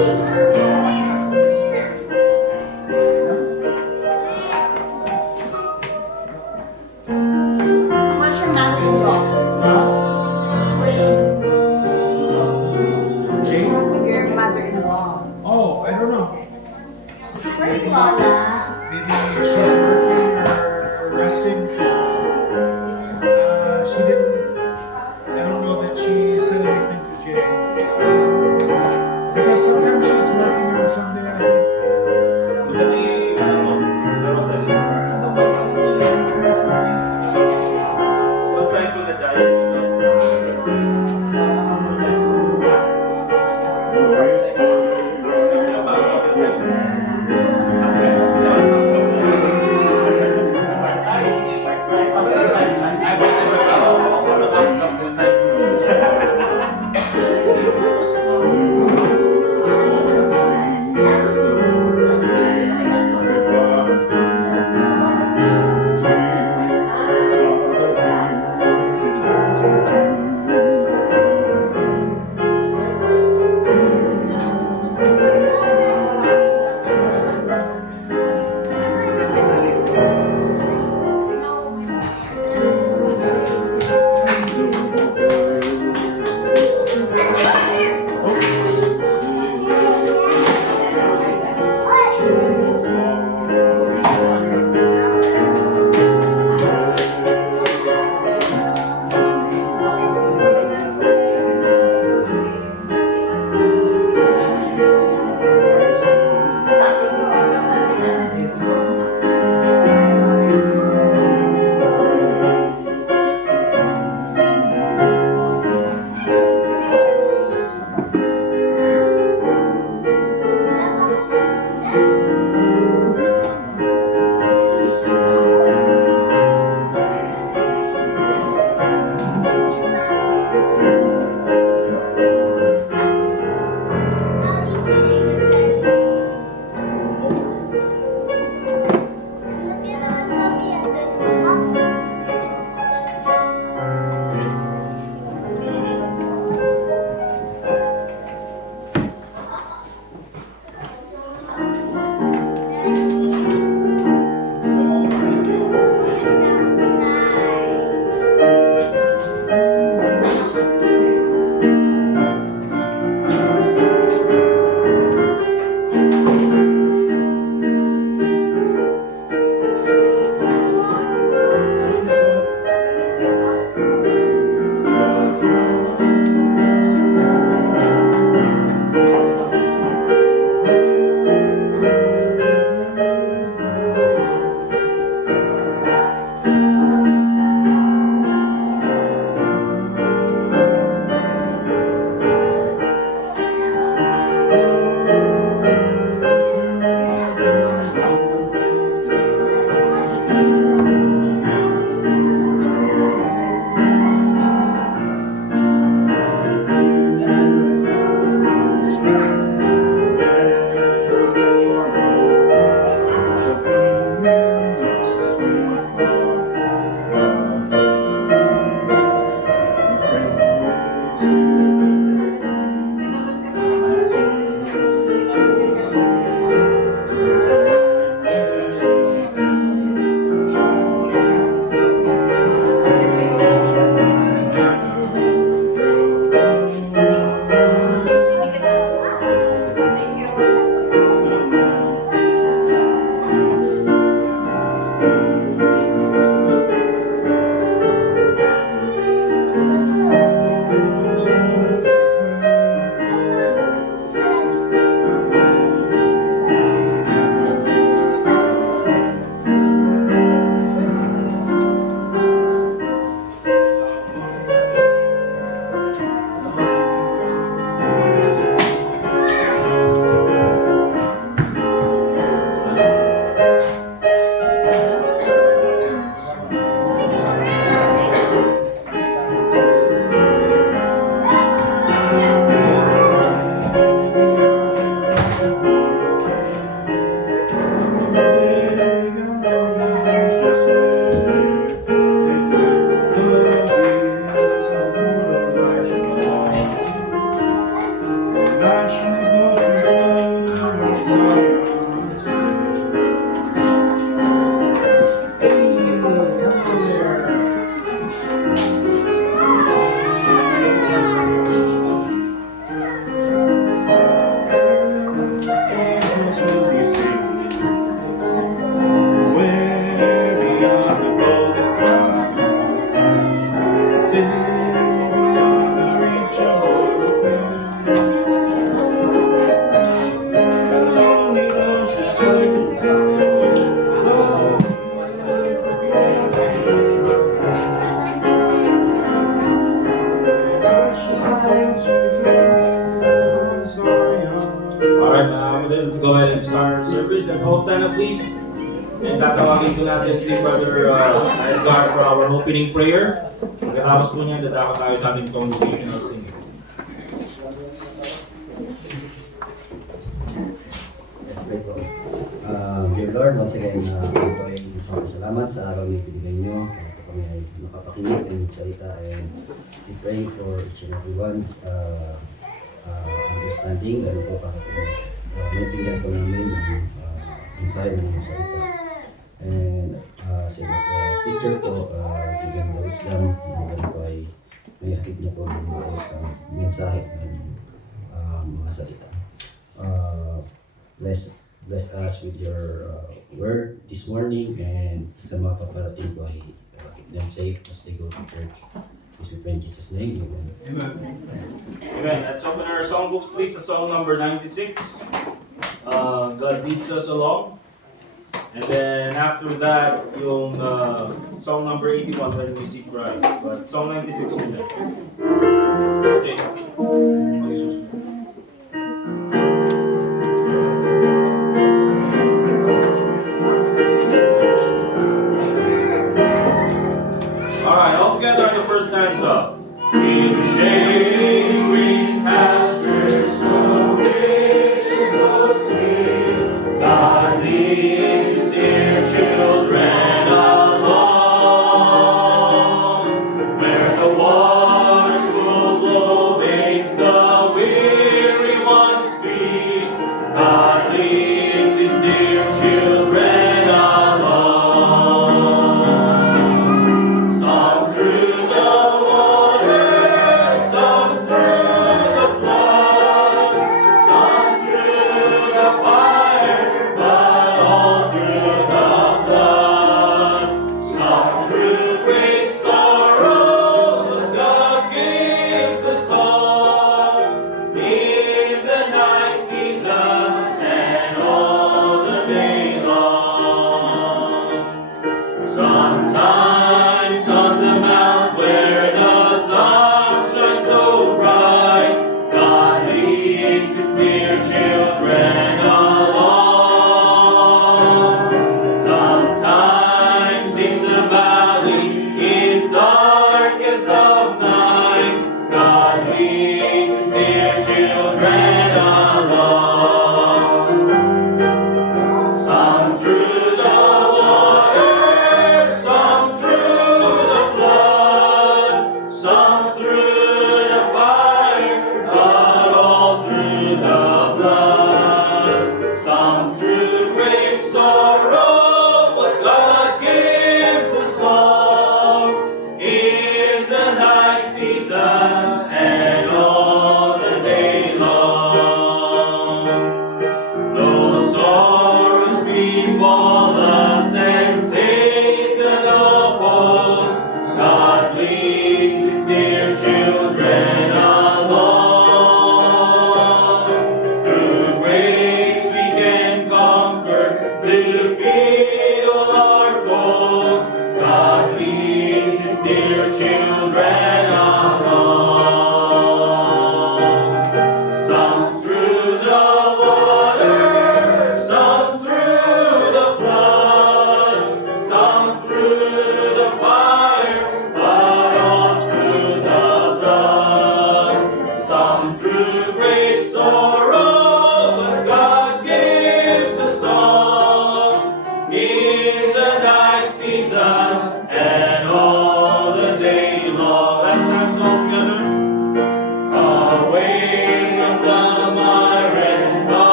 What's your mother-in-law? Jane? Your mother-in-law. Oh, I don't know. Where's Lola? Maybe she's working or resting. She didn't. I don't know that she said anything to Jay. Because sometimes she's working on Sunday, I think. Alright, let's go ahead and start our service. Let's all stand up, please. And tatawagin ko natin si Brother Edgar for our opening prayer. Pagkatapos po niyan, dadako tayo sa ating congregational singing. Dear Lord, once again, ako ay salamat sa araw na ibinigay niyo. Kami ay nakapakinig ng salita and we pray for each and everyone's understanding, lalo po para po maintindihan po namin ang mensahe ng iyong salita. And as a teacher po, bigyan mo wisdom na ganito ay may hatid niyo po ng mga mensahe ng mga salita. Bless us with your word this morning, and sa mga paparating ko ay keep them safe as they go to church. We pray in Jesus' name, amen. Amen. Let's open our songbooks, please, to song number 96. God leads us along. And then after that, yung song number 81, When We See Christ. But song 96 muna. Okay. Okay, susunod. Alright, all together on the first stanza. In shade green pastures, so rich and so sweet, God leads His dear children along, where the waters cool glow makes the wind.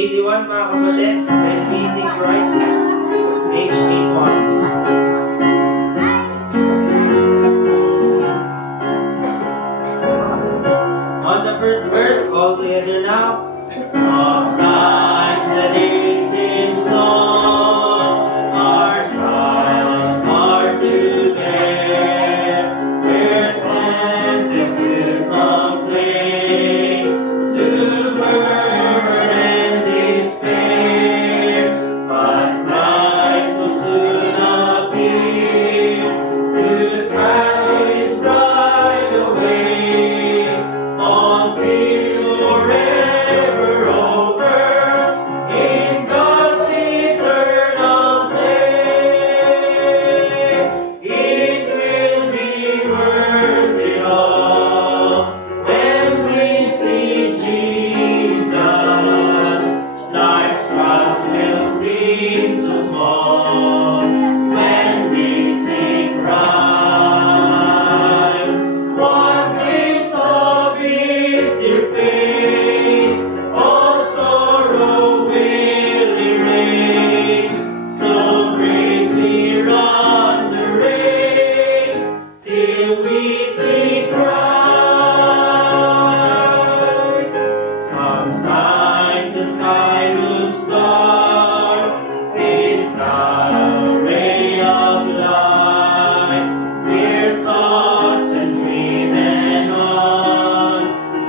81 mga kapatid, NBC Christ, page 81. On the first verse, all together now. Of times the days since gone, our trials are to bear. We're tempted to complain, to murmur and despair. But Christ will soon appear to catch His bride away. All tears forever over in God's eternal day. It will be worth it all when we see Jesus. Life's trials will seem so small when we see Christ. One glimpse of His dear face, all sorrow will erase. So bravely run the race till we see Christ. Sometimes the sky looks dark, it's not a ray of light. We're tossed and driven on,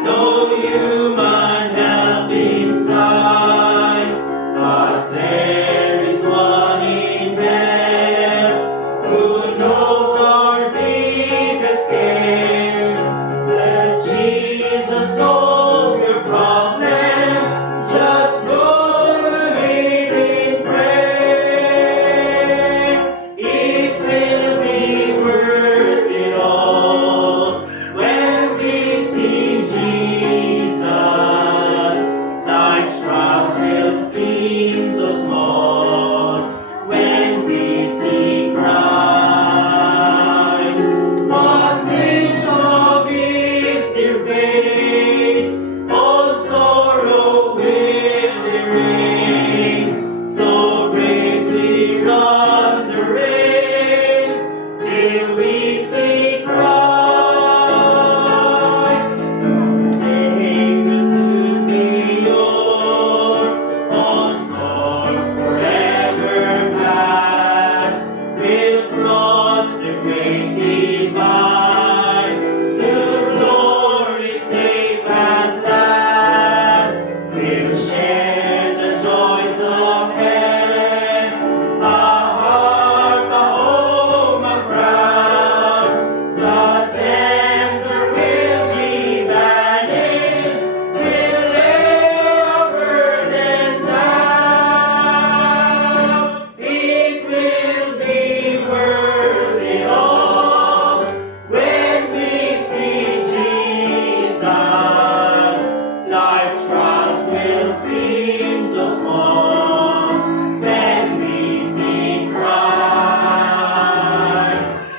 no human help inside. But there is one in hell who knows our deepest care. Let Jesus solve your problem. Just go to Him in prayer. It will be worth it all when we see Jesus. Life's trials will seem so small when we see Christ. One glimpse of His dear face, all sorrow will erase. So bravely run the race till we see Christ. Day will soon be yours, all storms forever past. We'll cross the great divide to glory safe at last. We'll share the joys of heaven, a heart, a home, a crown. The tempter will be banished, we'll lay our burden down. It will be worth it all when we see Jesus. Life's trials will seem so small when we see Christ.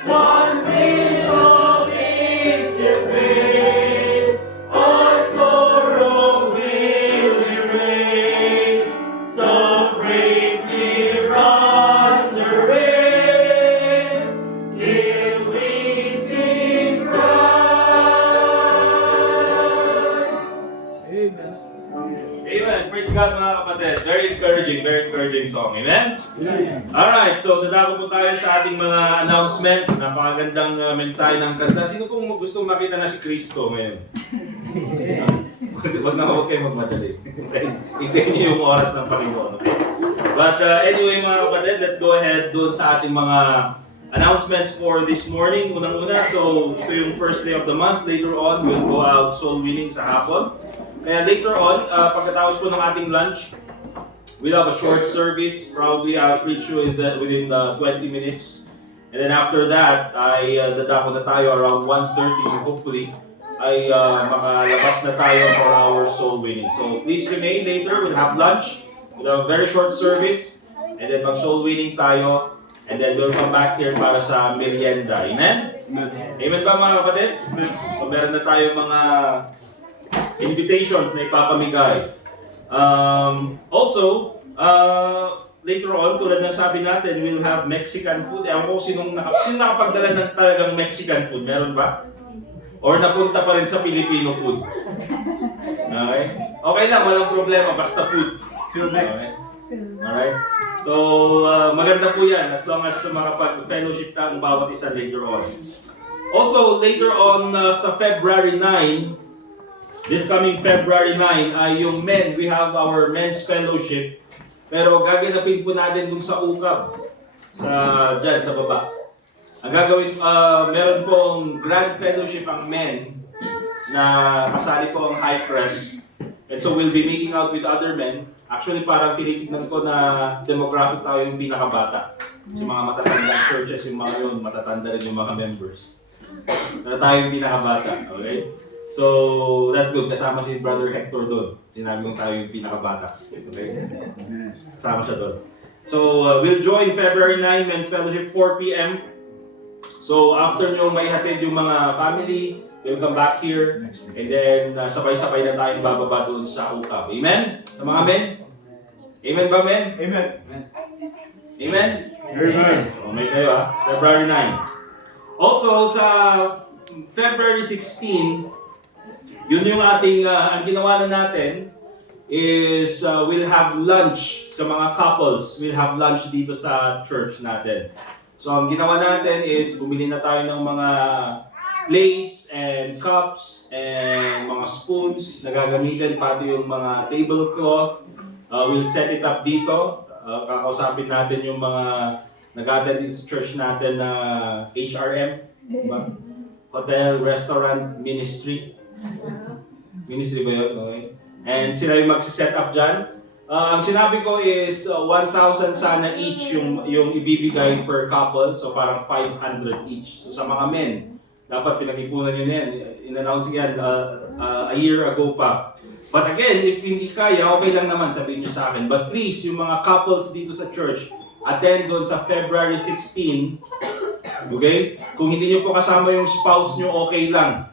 One glimpse of His dear face, all sorrow will erase. So bravely run the race till we see Christ. Amen. Praise God mga kapatid. Very encouraging song. Amen? Alright, so dadako po tayo sa ating mga announcement. Napakagandang mensahe ng kanta. Sino pong gustong makita na si Kristo ngayon? Huwag kayo magmadali. Hintayin niyo yung oras ng Panginoon. Okay? But anyway mga kapatid, let's go ahead doon sa ating mga announcements for this morning. Unang-una, so ito yung first day of the month. Later on, we'll go out soul winning sa hapon. Kaya later on, pagkatapos po ng ating lunch, we'll have a short service. Probably I'll preach you within 20 minutes. And then after that, dadako na tayo around 1:30 hopefully ay makalabas na tayo for our soul winning. So please remain later. We'll have lunch. We'll have a very short service. And then mag-soul winning tayo. And then we'll come back here para sa merienda. Amen? Amen ba mga kapatid? So meron na tayo mga invitations na ipapamigay. Also, later on, tulad ng sabi natin, we'll have Mexican food. Ewan ko sino nakapagdala ng talagang Mexican food. Meron ba? Or napunta pa rin sa Filipino food? Okay? Okay lang, walang problema. Basta food. Filmex. Alright? So, maganda po yan as long as makapag-fellowship ka ang bawat isa later on. Also, later on sa February 9, this coming February 9, ay yung men, we have our men's fellowship. Pero gaganapin po natin dun sa UCAB, dyan sa baba. Ang gagawin, meron pong grand fellowship ang men na kasali po ang high press. And so we'll be meeting out with other men. Actually, parang tinitignan ko na demographic tayo yung pinakabata. Yung mga matatandang churches, yung mga yun, matatanda rin yung mga members. Pero tayo yung pinakabata, okay? So, that's good. Kasama si Brother Hector doon. Sinabi kong tayo yung pinakabata. Okay? Kasama siya doon. So, we'll join February 9, Men's Fellowship, 4 p.m. So, after nyo may hatid yung mga family, we'll come back here. And then, sabay-sabay na tayong bababa doon sa UCAB. Amen? Sa mga men? Amen ba, men? Amen. Amen? Amen. So, may kayo ha? February 9. Also, sa February 16, yun yung ating, ang ginawa na natin is we'll have lunch sa mga couples. We'll have lunch dito sa church natin. So, ang ginawa natin is bumili na tayo ng mga plates and cups and mga spoons na gagamitin, pati yung mga tablecloth. We'll set it up dito. Kakausapin natin yung mga nag-attend sa church natin na HRM, diba? Hotel, Restaurant, Ministry. Ministry ba yun? Okay. And sila yung magsiset up dyan. Ang sinabi ko is 1,000 sana each yung ibibigay per couple. So parang 500 each. So sa mga men, dapat pinag-ipunan nyo na yan. In-announce yan a year ago pa. But again, if hindi kaya, okay lang naman, sabihin nyo sa akin. But please, yung mga couples dito sa church, attend doon sa February 16. Okay? Kung hindi nyo po kasama yung spouse nyo, okay lang.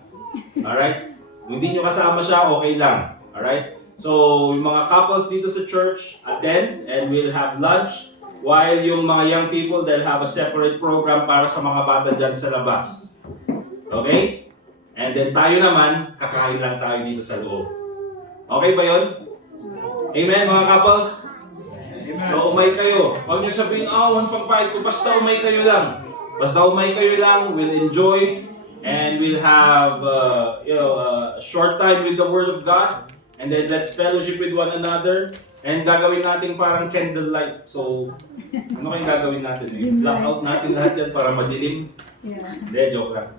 Alright? Kung hindi nyo kasama siya, okay lang. Alright? So, yung mga couples dito sa church, attend and we'll have lunch. While yung mga young people, they'll have a separate program para sa mga bata dyan sa labas. Okay? And then tayo naman, kakain lang tayo dito sa loob. Okay ba yun? Amen mga couples? So, umay kayo. Huwag nyo sabihin, one pangpahit ko. Basta umay kayo lang. Basta umay kayo lang, we'll enjoy. And we'll have a short time with the Word of God. And then let's fellowship with one another. And gagawin natin parang candlelight. So, ano kayong gagawin natin? Block out natin lahat yan para madilim. Hindi, joke lang.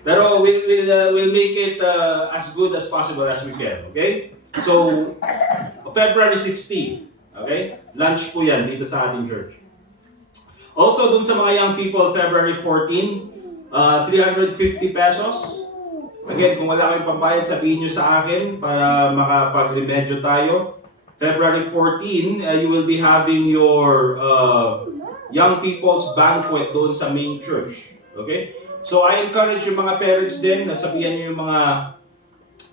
Pero we'll make it as good as possible as we can. Okay? So, February 16. Okay? Lunch po yan dito sa ating church. Also, dun sa mga young people, February 14, 350 pesos. Again, kung wala kayong pambayad, sabihin nyo sa akin para makapag-remedyo tayo. February 14, you will be having your young people's banquet doon sa main church. Okay? So, I encourage yung mga parents din na sabihan nyo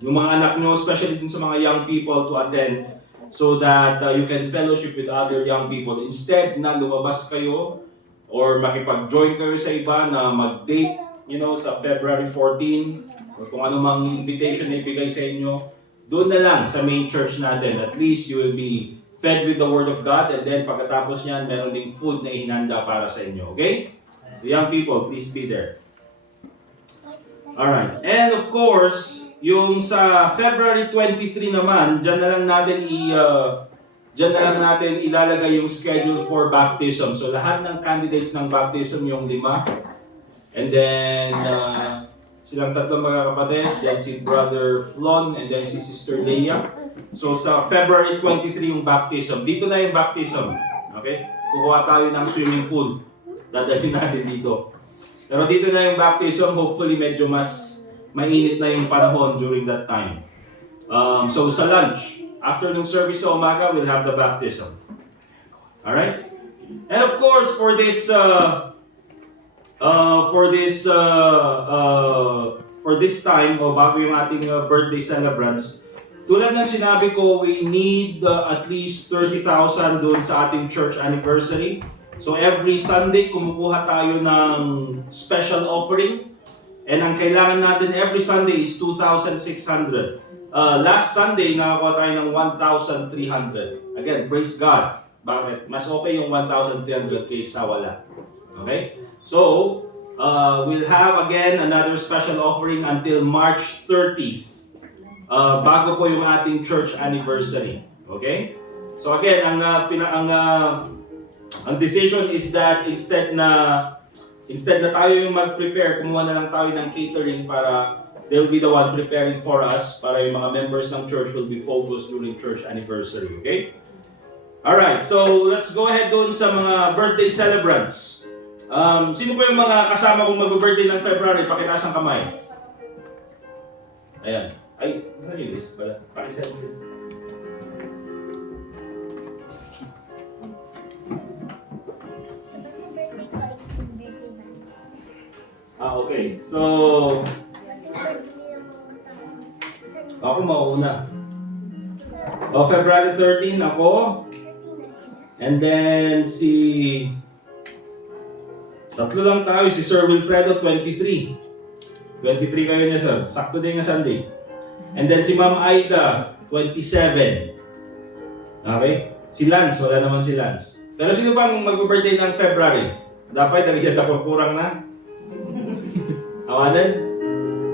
yung mga anak nyo, especially din sa mga young people to attend so that you can fellowship with other young people. Instead na lumabas kayo or makipag-join kayo sa iba na mag-date, sa February 14, o kung ano mang invitation na ibigay sa inyo, doon na lang sa main church natin. At least you will be fed with the Word of God and then pagkatapos niyan, meron ding food na ihinanda para sa inyo. Okay? The young people, please be there. Alright. And of course, yung sa February 23 naman, dyan na lang natin ilalagay yung schedule for baptism. So lahat ng candidates ng baptism, yung 5. And then, silang tatlong mga kapatid, then si Brother Flon, and then si Sister Leia. So sa February 23 yung baptism. Dito na yung baptism. Okay? Kukuha tayo ng swimming pool. Dadalhin natin dito. Pero dito na yung baptism. Hopefully medyo mas mainit na yung panahon during that time. So sa lunch, afternoon service sa umaga, we'll have the baptism. Alright? And of course, for this time, o bago yung ating birthday celebrants, tulad ng sinabi ko, we need at least 30,000 doon sa ating church anniversary. So every Sunday, kumukuha tayo ng special offering. And ang kailangan natin every Sunday is 2,600. Last Sunday, nakakuha tayo ng 1,300. Again, praise God. Bakit? Mas okay yung 1,300 kaysa wala. Okay? So, we'll have again another special offering until March 30. Bago po yung ating church anniversary. Okay? So again, ang decision is that instead na tayo yung mag-prepare, kumuha na lang tayo ng catering para they'll be the one preparing for us para yung mga members ng church will be focused during church anniversary. Okay? Alright, so let's go ahead doon sa mga birthday celebrants. Sino po yung mga kasama kong mag-birthday ng February? Pakitaas ang kamay. Ayan. Ay, ano yung list pala? Pakisend list. Okay. So, ako mauuna. February 13 ako. And then tatlo lang tayo, si Sir Wilfredo 23. 23 kayo niya, sir. Sakto din nga Sunday. And then si Ma'am Aida 27. Okay? Si Lance, wala naman si Lance. Pero sino bang mag-birthday ng February? Dapat nag-jet ako kurang na. Awanan?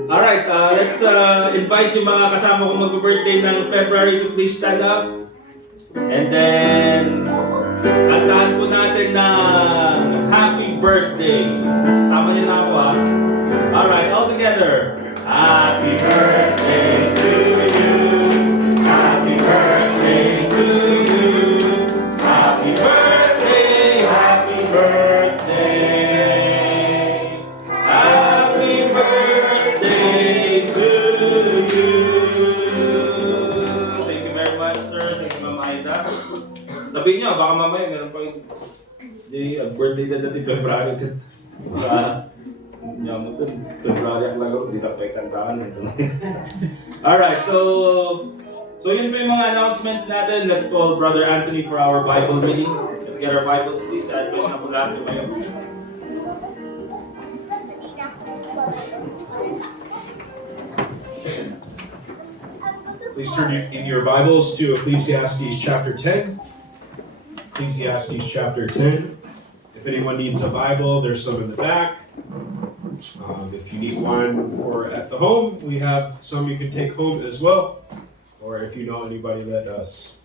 Alright, let's invite yung mga kasama kong mag-birthday ng February to please stand up. And then, kantahan po natin ng Happy Birthday. Sama niyo na ako ha. Alright, all together. Happy birthday to you. Happy birthday to you. Happy birthday, happy birthday. Happy birthday to you. Thank you very much, sir. Thank you, Ma'am Aida. Sabihin niyo, baka mamaya meron pa yung birthday na natin February. February ang laro, hindi na pa ikantahan. Alright, so yun po yung mga announcements natin. Let's call Brother Anthony for our Bible reading. Let's get our Bibles please. At may napulat po kayo. Please turn in your Bibles to Ecclesiastes chapter 10. Ecclesiastes chapter 10. If anyone needs a Bible, there's some in the back. If you need one for at the home, we have some you can take home as well. Or if you know anybody that does.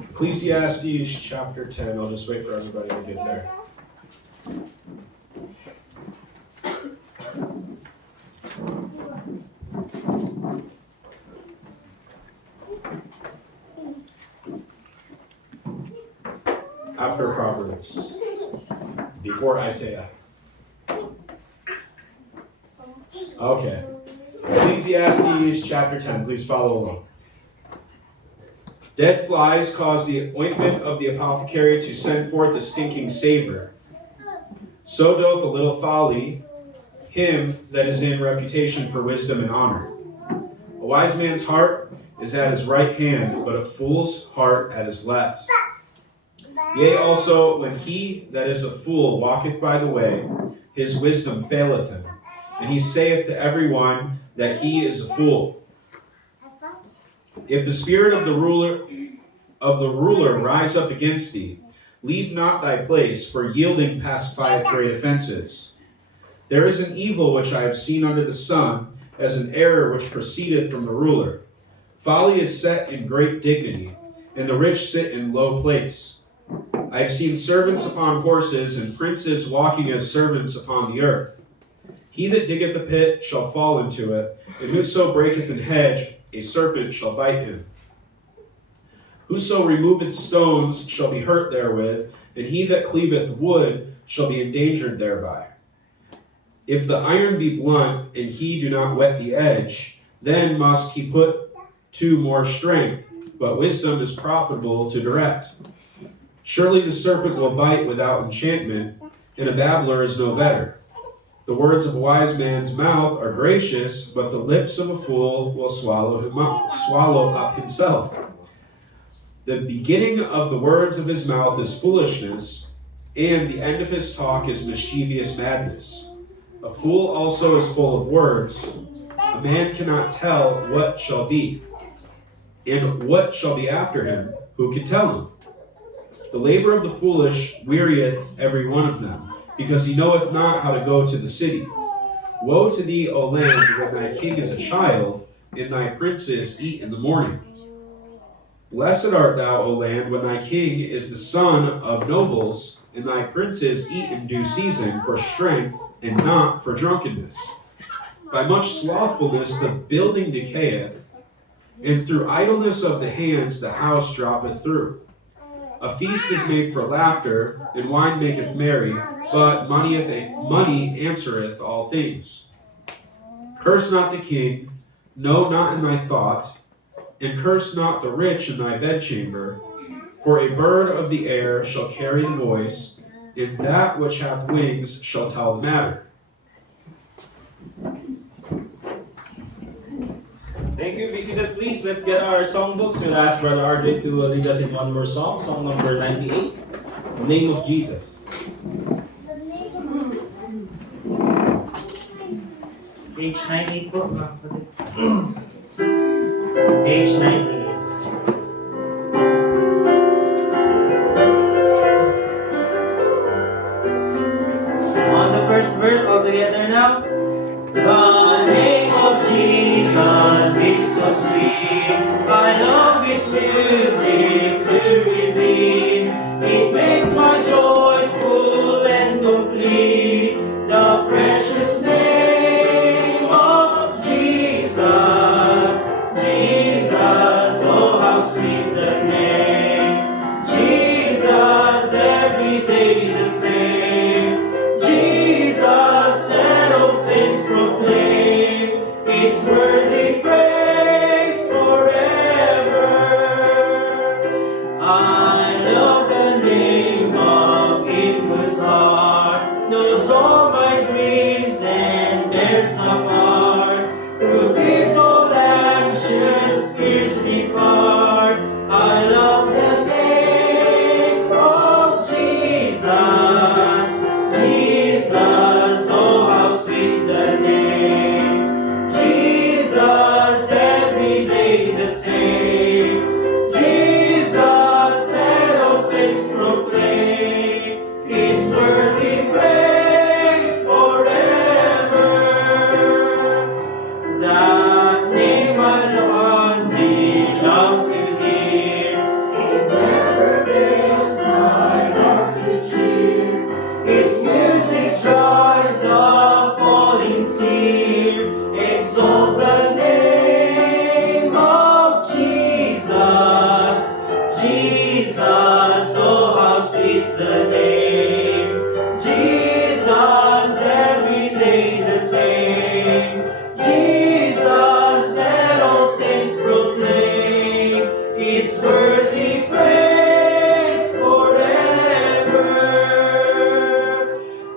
Ecclesiastes chapter 10. I'll just wait for everybody to get there. After Proverbs. Before Isaiah. Okay. Ecclesiastes chapter 10. Please follow along. Dead flies cause the ointment of the apothecary to send forth a stinking savor. So doth a little folly him that is in reputation for wisdom and honor. A wise man's heart is at his right hand, but a fool's heart at his left. Yea, also, when he that is a fool walketh by the way, his wisdom faileth him, and he saith to every one that he is a fool. If the spirit of the ruler rise up against thee, leave not thy place, for yielding pacifieth great offenses. There is an evil which I have seen under the sun, as an error which proceedeth from the ruler. Folly is set in great dignity, and the rich sit in low place. I have seen servants upon horses, and princes walking as servants upon the earth. He that diggeth a pit shall fall into it, and whoso breaketh an hedge, a serpent shall bite him. Whoso removeth stones shall be hurt therewith, and he that cleaveth wood shall be endangered thereby. If the iron be blunt, and he do not whet the edge, then must he put to more strength, but wisdom is profitable to direct. Surely the serpent will bite without enchantment, and a babbler is no better. The words of a wise man's mouth are gracious, but the lips of a fool will swallow up himself. The beginning of the words of his mouth is foolishness, and the end of his talk is mischievous madness. A fool also is full of words. A man cannot tell what shall be, and what shall be after him, who can tell him? The labor of the foolish wearieth every one of them, because he knoweth not how to go to the city. Woe to thee, O land, when thy king is a child, and thy princes eat in the morning. Blessed art thou, O land, when thy king is the son of nobles, and thy princes eat in due season for strength, and not for drunkenness. By much slothfulness the building decayeth, and through idleness of the hands the house droppeth through. A feast is made for laughter, and wine maketh merry, but money answereth all things. Curse not the king, no, not in thy thought, and curse not the rich in thy bedchamber, for a bird of the air shall carry the voice, and that which hath wings shall tell the matter. Thank you. Be seated, please. Let's get our songbooks. We'll ask Brother RJ to lead us in one more song. Song number 98, The Name of Jesus. Page 98 po, mga kapatid. Page 98. On the first verse, all together now. The name of Jesus is so sweet. I love its music to redeem. It makes my joys full and complete. The precious name of Jesus. Jesus, oh how sweet the name. Jesus, every day the same. Jesus, that all saints proclaim. It's worthy praise forever. I love the name of Him whose heart knows all my dreams and bears a part. Who bids all anxious fears depart. I love the name of Jesus. Jesus, oh how sweet the name. Jesus, every day the same. Jesus, let all saints proclaim. It's worthy praise forever. That name I only love to hear. It never fails my heart to cheer. Its music dries the falling tear. Exalt the name of Jesus. Jesus, oh how sweet the name. Jesus, every day the same. Jesus, let all saints proclaim. It's worthy praise forever.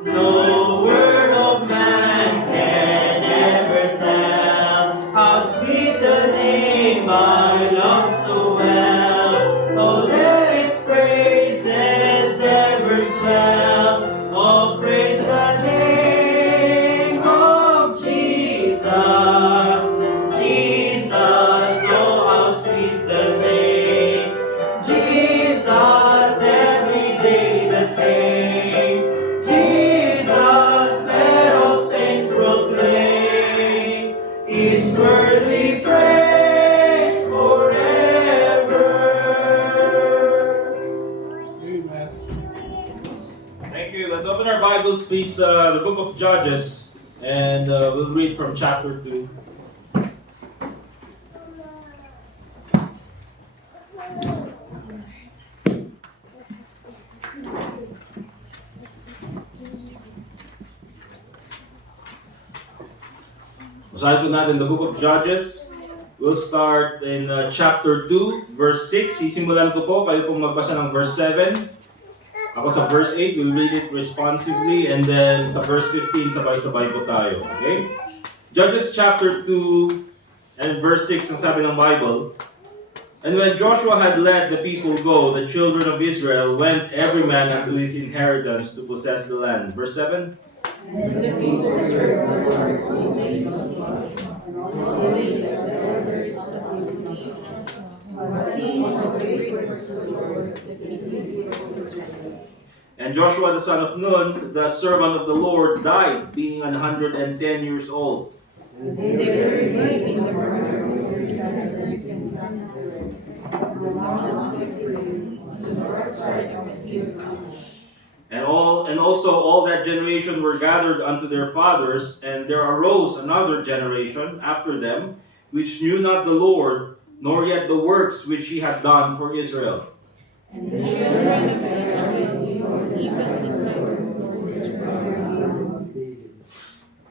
No word of man can ever tell how sweet the name I love so well. Oh, let its praises ever swell. Oh, praise the name of Jesus. Jesus, oh, how sweet the name. Jesus, every day the same. Jesus, let all saints proclaim. It's worthy praise forever. Thank you. Let's open our Bibles, please. The book of Judges, and we'll read from chapter 2. Basahin po natin the book of Judges. We'll start in chapter 2, verse 6. Sisimulan ko po. Kayo pong magbasa ng verse 7. Ako sa verse 8, we'll read it responsively, and then sa verse 15, sabay-sabay po tayo. Okay? Judges chapter 2 and verse 6, ang sabi ng Bible, "And when Joshua had let the people go, the children of Israel went every man unto his inheritance to possess the land." Verse 7, And the people served the Lord all the days of Joshua, all the days of the elders of Judah, seeing the great works of the Lord that he did for Israel. "And Joshua the son of Nun, the servant of the Lord, died, being 110 years old. And they buried him in the murder of his descendants in Zanathar, from Mount Ephraim, on the north side of the hill Gaash. And also all that generation were gathered unto their fathers, and there arose another generation after them, which knew not the Lord, nor yet the works which he had done for Israel. And the children of Israel even the Lord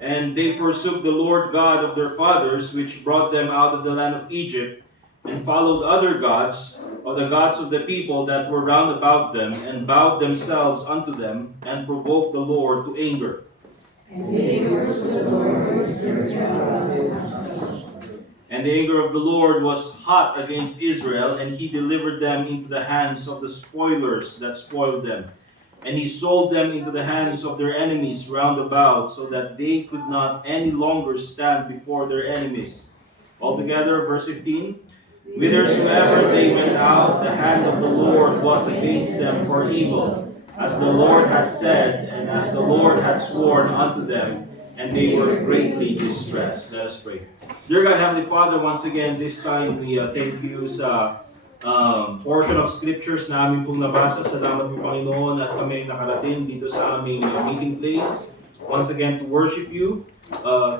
And they forsook the Lord God of their fathers, which brought them out of the land of Egypt, and followed other gods, or the gods of the people that were round about them, and bowed themselves unto them, and provoked the Lord to anger. And they forsook the Lord And the anger of the Lord was hot against Israel, and he delivered them into the hands of the spoilers that spoiled them. And he sold them into the hands of their enemies round about, so that they could not any longer stand before their enemies. Altogether, verse 15, "Whithersoever they went out, the hand of the Lord was against them for evil, as the Lord had said, and as the Lord had sworn unto them, and they were greatly distressed." Let us pray. Dear God, Heavenly Father, once again, this time we thank you sa portion of scriptures na aming pong nabasa. Salamat po, Panginoon, at kami nakarating dito sa aming meeting place. Once again, to worship you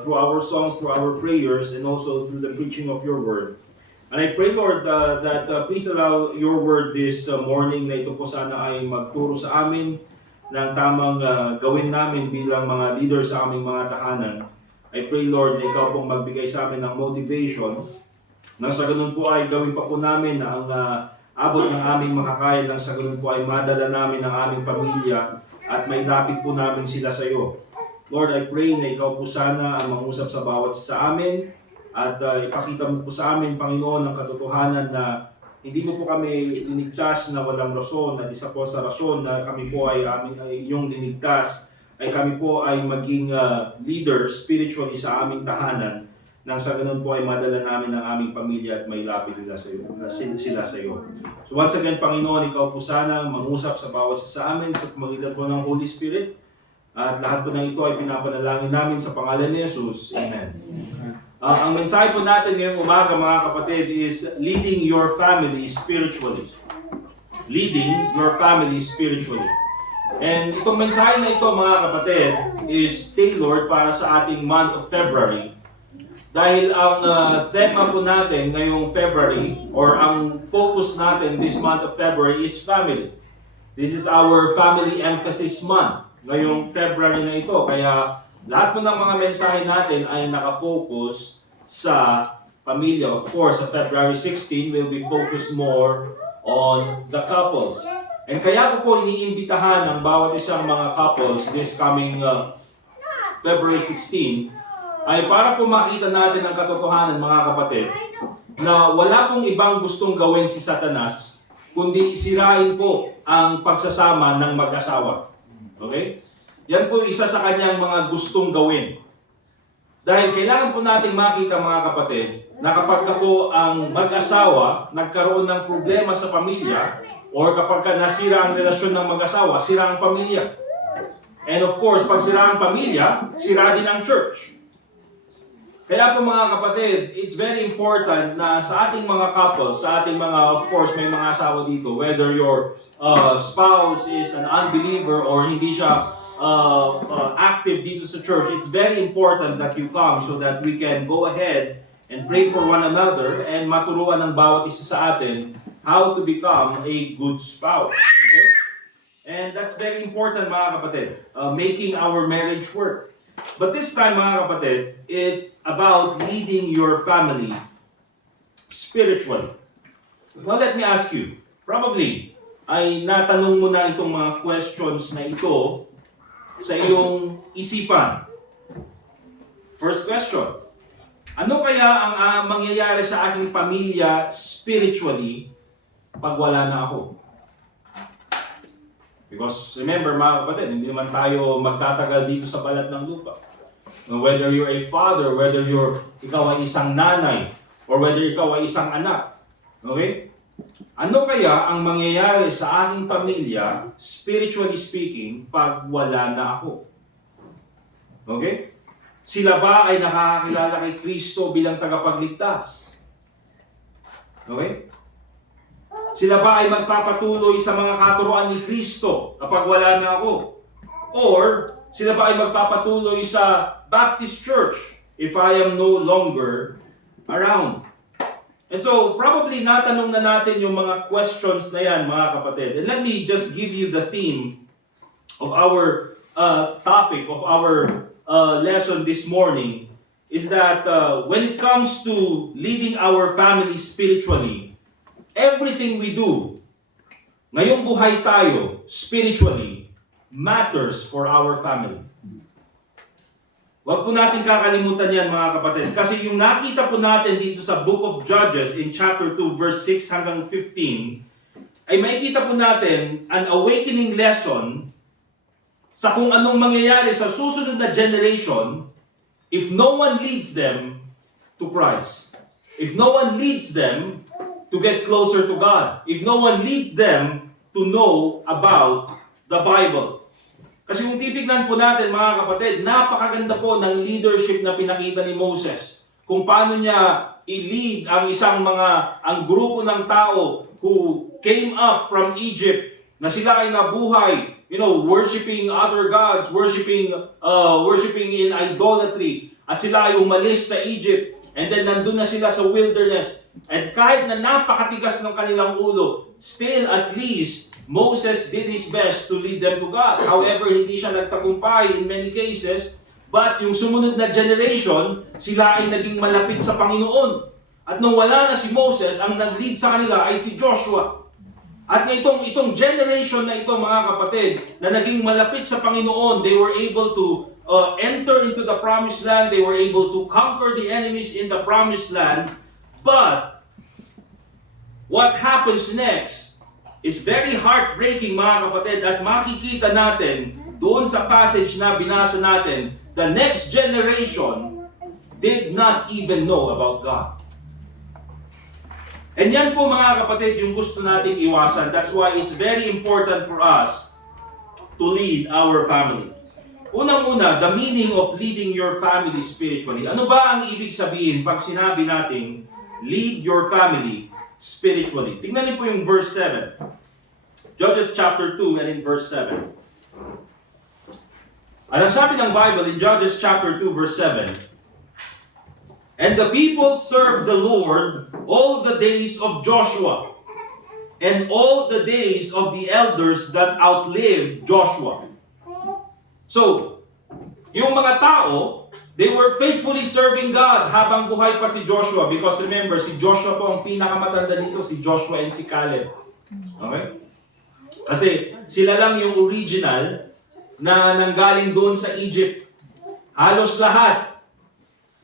through our songs, through our prayers, and also through the preaching of your word. And I pray, Lord, that please allow your word this morning na ito po sana ay magturo sa amin ng tamang gawin namin bilang mga leader sa aming mga tahanan. I pray, Lord, na ikaw pong magbigay sa amin ng motivation nang sa ganun po ay gawin pa po namin ang abot ng aming makakaya, nang sa ganun po ay madala namin ang aming pamilya at may dapit po namin sila sa iyo. Lord, I pray na ikaw po sana ang mangusap sa bawat sa amin at ipakita mo po sa amin, Panginoon, ang katotohanan na hindi mo po kami linigtas na walang rason, at isa po sa rason na kami po ay iyong linigtas ay kami po ay maging leader spiritually sa aming tahanan, nang sa ganun po ay madala namin ang aming pamilya at may lapit nila sila sa iyo. So once again, Panginoon, ikaw po sana mangusap sa bawat sa amin sa pamagitan po ng Holy Spirit. At lahat po ng ito ay pinapanalangin namin sa pangalan ni Jesus. Amen. Ang mensahe po natin ngayong umaga, mga kapatid, is leading your family spiritually. Leading your family spiritually. And itong mensahe na ito, mga kapatid, is tailored para sa ating month of February. Dahil ang tema po natin ngayong February, or ang focus natin this month of February, is family. This is our family emphasis month ngayong February na ito. Kaya lahat po ng mga mensahe natin ay nakafocus sa pamilya. Of course, sa February 16, we'll be focused more on the couples. And kaya po iniimbitahan ang bawat isang mga couples this coming February 16, ay para po makita natin ang katotohanan, mga kapatid, na wala pong ibang gustong gawin si Satanas, kundi isirain po ang pagsasama ng mag-asawa. Okay? Yan po isa sa kanyang mga gustong gawin. Dahil kailangan po natin makita, mga kapatid, na kapag ka po ang mag-asawa nagkaroon ng problema sa pamilya, or kapag ka nasira ang relasyon ng mag-asawa, sira ang pamilya. And of course, pag sira ang pamilya, sira din ang church. Kaya po, mga kapatid, it's very important na sa ating mga couples, sa ating mga, of course, may mga asawa dito, whether your spouse is an unbeliever or hindi siya active dito sa church, it's very important that you come so that we can go ahead and pray for one another and maturuan ng bawat isa sa atin how to become a good spouse. Okay? And that's very important, mga kapatid, making our marriage work. But this time, mga kapatid, it's about leading your family spiritually. Now let me ask you, probably, ay natanong mo na itong mga questions na ito sa iyong isipan. First question. Ano kaya ang mangyayari sa aking pamilya spiritually pag wala na ako? Because remember mga kapatid, hindi naman tayo magtatagal dito sa balat ng lupa. Whether you're a father, whether ikaw ay isang nanay, or whether ikaw ay isang anak. Okay? Ano kaya ang mangyayari sa aking pamilya, spiritually speaking, pag wala na ako? Okay? Sila ba ay nakakakilala kay Kristo bilang tagapagligtas? Okay? Sila ba ay magpapatuloy sa mga katuruan ni Kristo kapag wala na ako? Or sila ba ay magpapatuloy sa Baptist Church if I am no longer around? And so, probably natanong na natin yung mga questions na yan, mga kapatid. And let me just give you the theme of our topic, of our lesson this morning, is that when it comes to leading our family spiritually, everything we do, ngayong buhay tayo, spiritually, matters for our family. Huwag po natin kakalimutan yan mga kapatid. Kasi yung nakita po natin dito sa Book of Judges in chapter 2 verse 6 hanggang 15, ay makikita po natin an awakening lesson sa kung anong mangyayari sa susunod na generation if no one leads them to Christ. If no one leads them to get closer to God. If no one leads them to know about the Bible. Kasi kung titignan po natin mga kapatid, napakaganda po ng leadership na pinakita ni Moses. Kung paano niya i-lead ang grupo ng tao who came up from Egypt, na sila ay nabuhay, worshiping other gods, worshiping in idolatry, at sila ay umalis sa Egypt, and then nandun na sila sa wilderness. And kahit na napakatigas ng kanilang ulo, still at least Moses did his best to lead them to God. However, hindi siya nagtagumpay in many cases, but yung sumunod na generation, sila ay naging malapit sa Panginoon. At nung wala na si Moses, ang nag-lead sa kanila ay si Joshua. At itong generation na ito, mga kapatid, na naging malapit sa Panginoon, they were able to enter into the promised land, they were able to conquer the enemies in the promised land, but what happens next is very heartbreaking mga kapatid, at makikita natin doon sa passage na binasa natin, the next generation did not even know about God. And yan po mga kapatid yung gusto nating iwasan. That's why it's very important for us to lead our family. Unang-una, the meaning of leading your family spiritually. Ano ba ang ibig sabihin pag sinabi nating lead your family spiritually? Tingnan niyo po yung verse 7. Judges chapter 2 and in verse 7. Ang sabi ng Bible in Judges chapter 2 verse 7, and the people served the Lord all the days of Joshua, and all the days of the elders that outlived Joshua. So, yung mga tao, they were faithfully serving God habang buhay pa si Joshua. Because remember, si Joshua po ang pinakamatanda dito, si Joshua and si Caleb. Okay? Kasi sila lang yung original na nanggaling doon sa Egypt. Halos lahat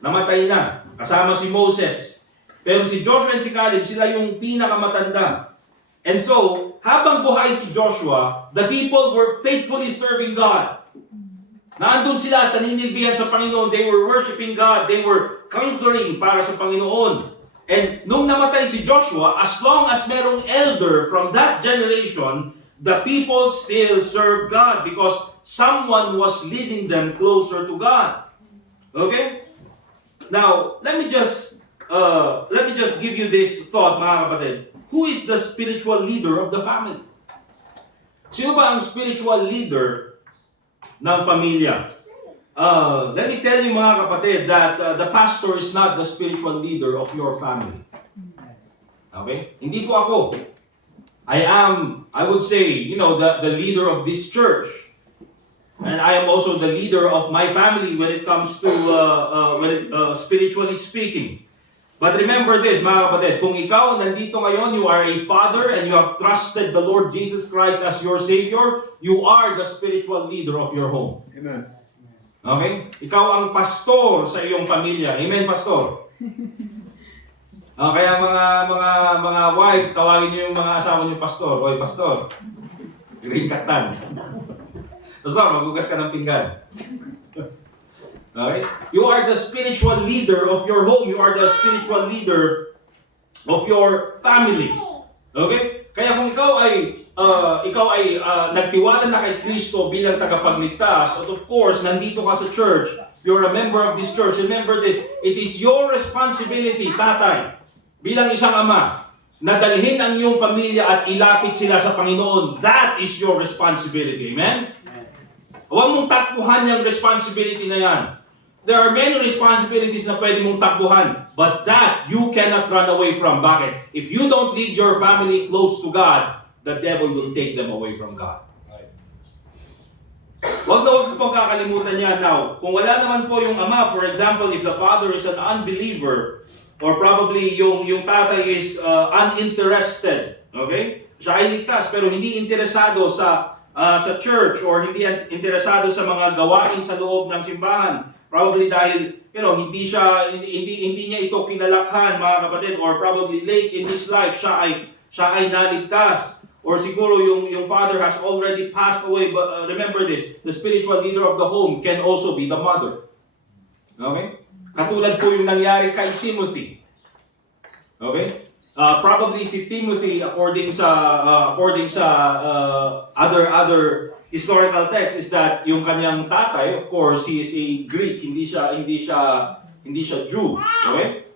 namatay na, kasama si Moses. Pero si Joshua and si Caleb, sila yung pinakamatanda. And so, habang buhay si Joshua, the people were faithfully serving God. Naandun sila at naninilbihan sa Panginoon. They were worshiping God. They were conquering para sa Panginoon. And nung namatay si Joshua, as long as merong elder from that generation, the people still serve God because someone was leading them closer to God. Okay? Now, let me just give you this thought, mga kapatid. Who is the spiritual leader of the family? Sino ba ang spiritual leader ng pamilya? Let me tell you, mga kapatid, that the pastor is not the spiritual leader of your family. Okay? Hindi po ako. I would say, the leader of this church. And I am also the leader of my family when it comes to spiritually speaking. But remember this, mga kapatid, kung ikaw nandito ngayon, you are a father and you have trusted the Lord Jesus Christ as your Savior, you are the spiritual leader of your home. Amen. Okay? Ikaw ang pastor sa iyong pamilya. Amen, pastor? Kaya mga wife, tawagin niyo yung mga asawa niyo pastor. Oy, pastor. Green katan. Pastor, maghugas ka ng pinggan. Okay? You are the spiritual leader of your home. You are the spiritual leader of your family. Okay? Kaya kung ikaw ay nagtiwala na kay Kristo bilang tagapagligtas, at of course, nandito ka sa church, you're a member of this church, remember this, it is your responsibility, tatay, bilang isang ama, na dalhin ang iyong pamilya at ilapit sila sa Panginoon. That is your responsibility. Amen? Huwag mong takbuhan yung responsibility na yan. There are many responsibilities na pwede mong takbuhan, but that you cannot run away from. Bakit? If you don't lead your family close to God, the devil will take them away from God. Huwag pong kakalimutan yan. Now, kung wala naman po yung ama, for example, if the father is an unbeliever, or probably yung tatay is uninterested, okay? Siya ay ligtas, pero hindi interesado sa church, or hindi interesado sa mga gawain sa loob ng simbahan. Probably dahil, hindi niya ito kinalakhan, mga kapatid, or probably late in his life, siya ay naligtas. Or siguro yung father has already passed away. But remember this, the spiritual leader of the home can also be the mother. Okay? Katulad po yung nangyari kay Timothy. Okay? Probably si Timothy, according sa other historical text, is that yung kanyang tatay, of course, he is a Greek, hindi siya Jew, okay?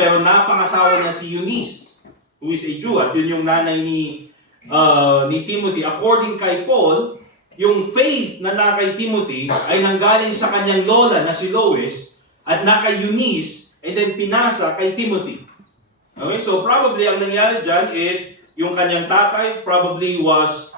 Pero napangasawa niya si Eunice, who is a Jew, at yun yung nanay ni Timothy. According kay Paul, yung faith na kay Timothy ay nanggaling sa kanyang lola na si Lois at kay Eunice, and then pinasa kay Timothy. Okay, so probably ang nangyari dyan is yung kanyang tatay probably was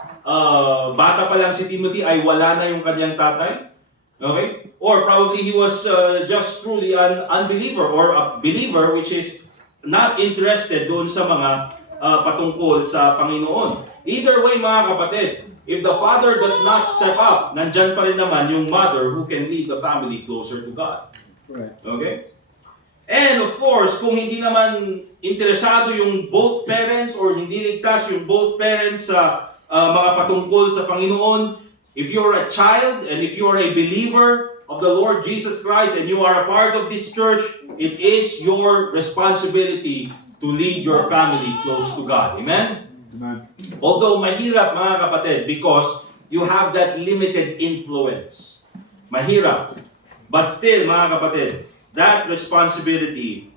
bata pa lang si Timothy ay wala na yung kanyang tatay. Okay? Or probably he was just truly an unbeliever or a believer which is not interested doon sa mga patungkol sa Panginoon. Either way, mga kapatid, if the father does not step up, nandyan pa rin naman yung mother who can lead the family closer to God. Right. Okay? And of course, kung hindi naman interesado yung both parents or hindi ligtas yung both parents sa mga patungkol sa Panginoon, if you're a child and if you're a believer of the Lord Jesus Christ and you are a part of this church, it is your responsibility to lead your family close to God. Amen? Amen. Although mahirap, mga kapatid, because you have that limited influence. Mahirap. But still, mga kapatid, that responsibility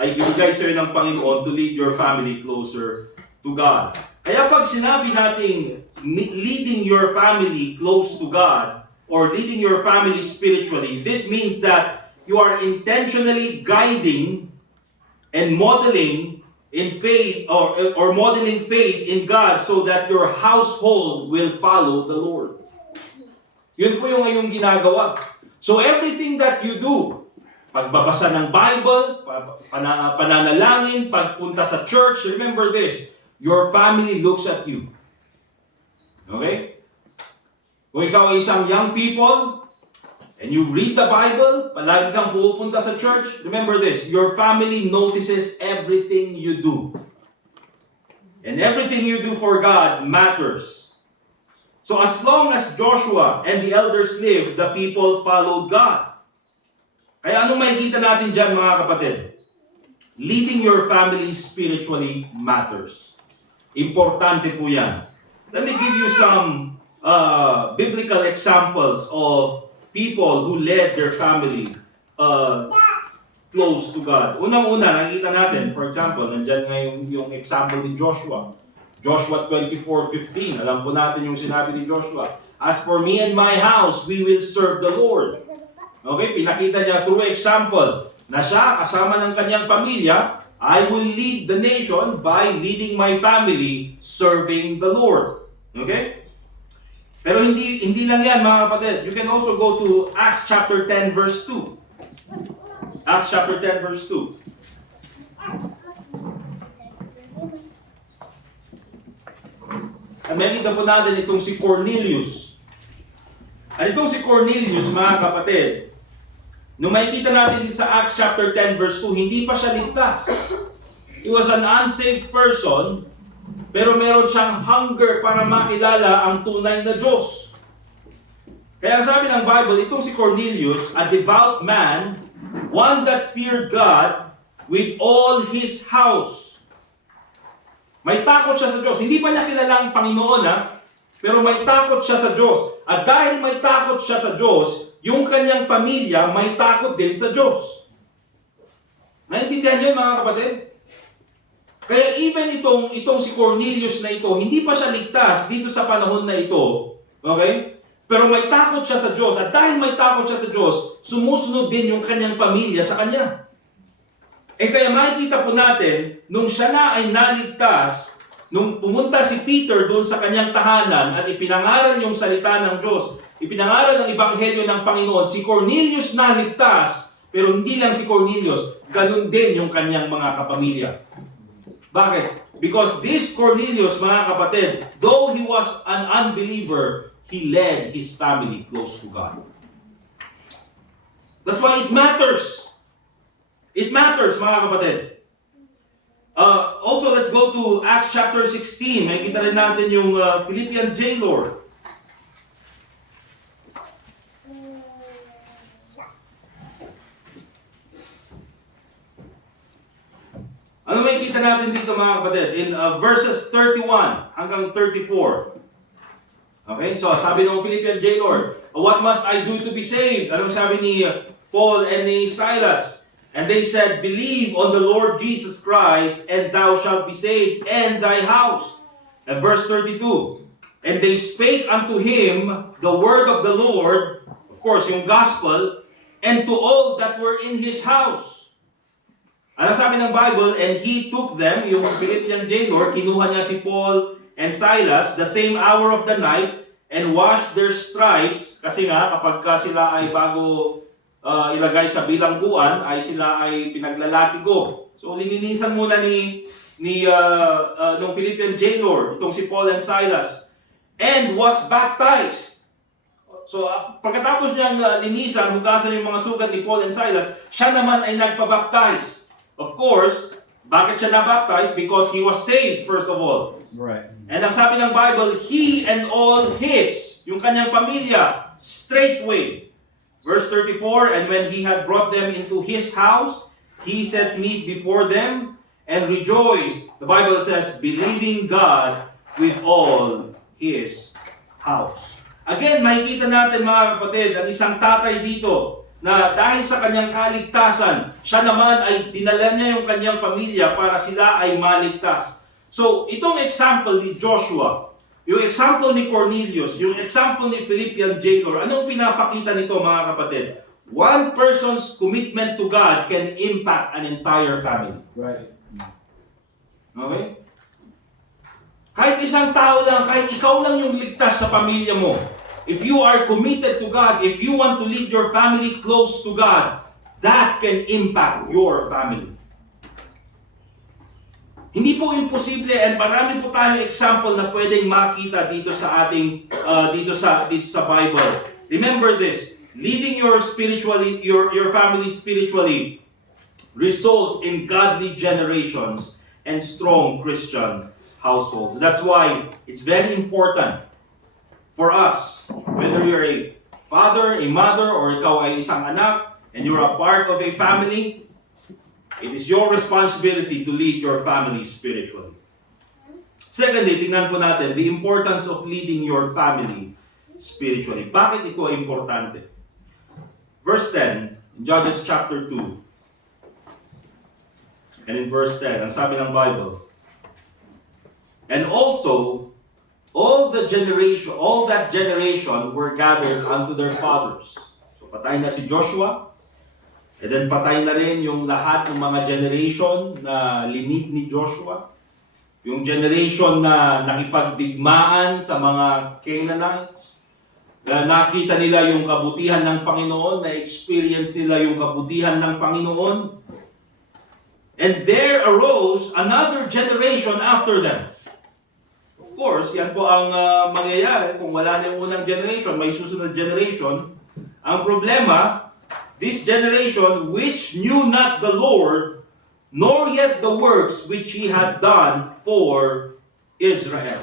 ay binigay sa'yo ng Panginoon to lead your family closer to God. Kaya pag sinabi nating leading your family close to God or leading your family spiritually, this means that you are intentionally guiding and modeling in faith or modeling faith in God so that your household will follow the Lord. Yun po yung iyong ginagawa. So everything that you do, pagbabasa ng Bible, pananalangin, pagpunta sa church, remember this, your family looks at you. Okay? Kung ikaw ay isang young people, and you read the Bible, palagi kang pupunta sa church, remember this, your family notices everything you do. And everything you do for God matters. So as long as Joshua and the elders lived, the people followed God. Kaya anong makikita natin dyan, mga kapatid? Leading your family spiritually matters. Importante po yan. Let me give you some biblical examples of people who led their family close to God. Unang-una, nakikita natin, for example, nandyan nga yung example ni Joshua. Joshua 24:15. Alam po natin yung sinabi ni Joshua. As for me and my house, we will serve the Lord. Okay, pinakita niya through example na siya kasama ng kanyang pamilya, I will lead the nation by leading my family serving the Lord. Okay? Pero hindi lang yan, mga kapatid. You can also go to Acts chapter 10 verse 2. Acts chapter 10 verse 2. At makikita po natin itong si Cornelius. At itong si Cornelius, mga kapatid, nung makikita natin dito sa Acts chapter 10 verse 2, hindi pa siya ligtas. He was an unsaved person, pero meron siyang hunger para makilala ang tunay na Diyos. Kaya sabi ng Bible, itong si Cornelius, a devout man, one that feared God with all his house. May takot siya sa Diyos. Hindi pa niya kilala ang Panginoon, pero may takot siya sa Diyos. At dahil may takot siya sa Diyos, yung kanyang pamilya may takot din sa Diyos. Naintindihan niyo mga kapatid? Kaya even itong si Cornelius na ito, hindi pa siya ligtas dito sa panahon na ito. Okay? Pero may takot siya sa Diyos. At dahil may takot siya sa Diyos, sumusunod din yung kanyang pamilya sa kanya. Kaya makikita po natin, nung siya na ay naligtas, nung pumunta si Peter doon sa kanyang tahanan at ipinangaral yung salita ng Diyos, ipinangaral ang ebanghelyo ng Panginoon, si Cornelius naligtas, pero hindi lang si Cornelius, ganun din yung kanyang mga kapamilya. Bakit? Because this Cornelius, mga kapatid, though he was an unbeliever, he led his family close to God. That's why it matters. It matters, mga kapatid. Also, let's go to Acts chapter 16. Makikita rin natin yung Philippian jailer. Ano makikita natin dito, mga kapatid? In verses 31 hanggang 34. Okay, so sabi ng Philippian jailer, what must I do to be saved? Anong sabi ni Paul and ni Silas? And they said, believe on the Lord Jesus Christ, and thou shalt be saved, and thy house. And verse 32, and they spake unto him the word of the Lord, of course, yung gospel, and to all that were in his house. Ano sabi ng Bible? And he took them, yung Philippian jailer, kinuha niya si Paul and Silas, the same hour of the night, and washed their stripes, kasi nga, kapag sila ay bago ilagay sa bilangguan, ay sila ay pinaglalatigo. So, lininisan muna nung Philippian jailer, itong si Paul and Silas, and was baptized. So, pagkatapos niyang linisan, hugasan yung mga sugat ni Paul and Silas, siya naman ay nagpabaptize. Of course, bakit siya nabaptize? Because he was saved, first of all. Right. And ang sabi ng Bible, he and all his, yung kanyang pamilya, straightway. Verse 34, and when he had brought them into his house, he set meat before them and rejoiced. The Bible says, believing God with all his house. Again, makikita natin mga kapatid, ang isang tatay dito, na dahil sa kanyang kaligtasan, siya naman ay dinala niya yung kanyang pamilya para sila ay maligtas. So, itong example ni Joshua, yung example ni Cornelius, yung example ni Philippian jailer, anong pinapakita nito mga kapatid? One person's commitment to God can impact an entire family. Right. Okay? Kahit isang tao lang, kahit ikaw lang yung ligtas sa pamilya mo, if you are committed to God, if you want to lead your family close to God, that can impact your family. Hindi po imposible, and marami po tayong example na pwedeng makita dito sa ating dito sa Bible. Remember this, leading your family spiritually results in godly generations and strong Christian households. That's why it's very important for us, whether you're a father, a mother, or ikaw ay isang anak and you're a part of a family, it is your responsibility to lead your family spiritually. Secondly, tingnan po natin the importance of leading your family spiritually. Bakit ito importante? Verse 10, in Judges chapter 2, and in verse 10, ang sabi ng Bible, and also, all that generation were gathered unto their fathers. So patay na si Joshua, and then patay na rin yung lahat ng mga generation na linid ni Joshua. Yung generation na nakipagdigmaan sa mga Canaanites. Na nakita nila yung kabutihan ng Panginoon, na-experience nila yung kabutihan ng Panginoon. And there arose another generation after them. Of course, yan po ang mangyayari kung wala na yung unang generation, may susunod generation. Ang problema, this generation which knew not the Lord, nor yet the works which He had done for Israel.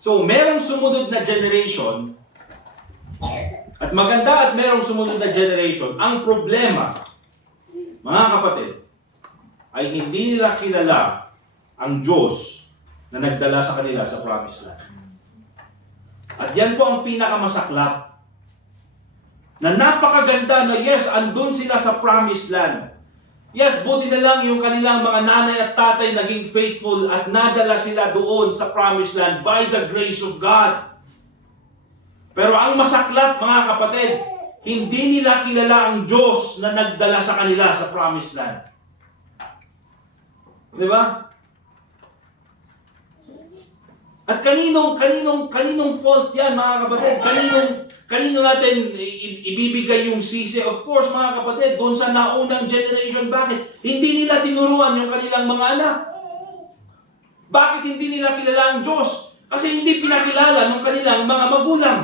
So, merong sumunod na generation, at maganda at merong sumunod na generation. Ang problema, mga kapatid, ay hindi nila kilala ang Diyos na nagdala sa kanila sa promised land. At yan po ang pinakamasaklap. Na napakaganda na yes, andun sila sa promised land. Yes, buti na lang yung kanilang mga nanay at tatay naging faithful at nadala sila doon sa promised land by the grace of God. Pero ang masaklap, mga kapatid, hindi nila kilala ang Diyos na nagdala sa kanila sa promised land. Di ba? At kaninong fault yan, mga kapatid? Kanino natin ibibigay yung sisi? Of course, mga kapatid, doon sa naunang generation. Bakit? Hindi nila tinuruan yung kanilang mga anak. Bakit hindi nila kilala ang Diyos? Kasi hindi pinakilala ng kanilang mga magulang.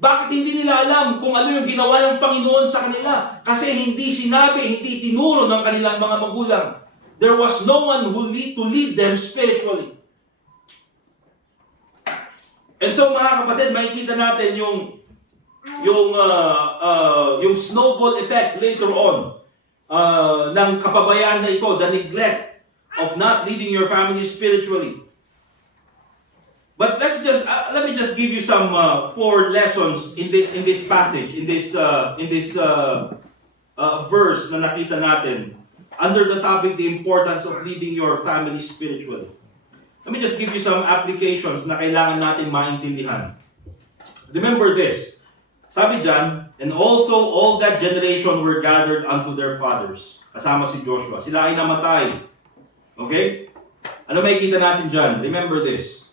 Bakit hindi nila alam kung ano yung ginawa ng Panginoon sa kanila? Kasi hindi sinabi, hindi tinuro ng kanilang mga magulang. There was no one who to lead them spiritually. And so, mga kapatid, makikita natin yung snowball effect later on ng kapabayaan na ito, the neglect of not leading your family spiritually. But let me just give you some 4 lessons in this passage, in this verse na nakita natin under the topic, the importance of leading your family spiritually. Let me just give you some applications na kailangan natin maintindihan. Remember this. Sabi dyan, and also all that generation were gathered unto their fathers. Kasama si Joshua. Sila ay namatay. Okay? Ano makikita natin dyan? Remember this.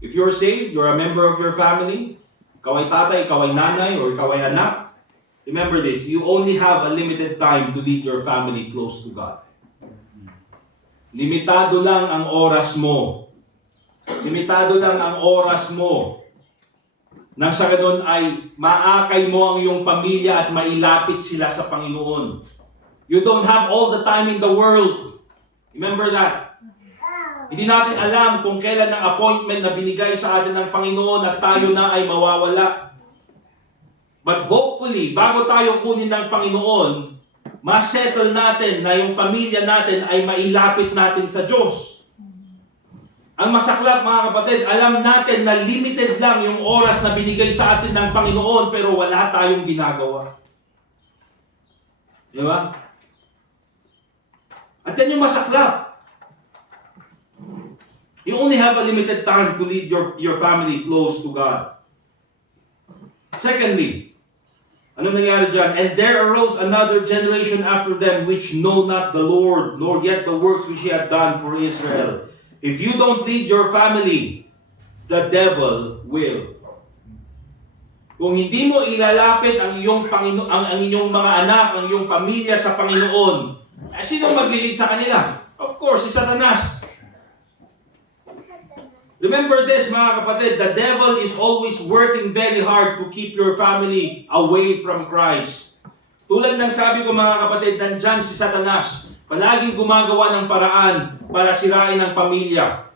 If you're saved, you're a member of your family, ikaw ay tatay, ikaw ay nanay, or ikaw ay anak, remember this, you only have a limited time to lead your family close to God. Limitado lang ang oras mo. Limitado lang ang oras mo. Nang sa ganun ay maakay mo ang iyong pamilya at mailapit sila sa Panginoon. You don't have all the time in the world. Remember that. Hindi natin alam kung kailan ang appointment na binigay sa atin ng Panginoon at tayo na ay mawawala. But hopefully, bago tayo kunin ng Panginoon, ma-settle natin na yung pamilya natin ay mailapit natin sa Diyos. Ang masaklap, mga kapatid, alam natin na limited lang yung oras na binigay sa atin ng Panginoon pero wala tayong ginagawa. Di ba? At yan yung masaklap. You only have a limited time to lead your family close to God. Secondly, ano nangyari dyan? And there arose another generation after them which know not the Lord, nor yet the works which He had done for Israel. If you don't lead your family, the devil will. Kung hindi mo ilalapit ang iyong ang inyong mga anak, ang iyong pamilya sa Panginoon, sino maglilid sa kanila? Of course, si Satanas. Remember this, mga kapatid, the devil is always working very hard to keep your family away from Christ. Tulad ng sabi ko, mga kapatid, nandyan si Satanas. Palaging gumagawa ng paraan para sirain ang pamilya.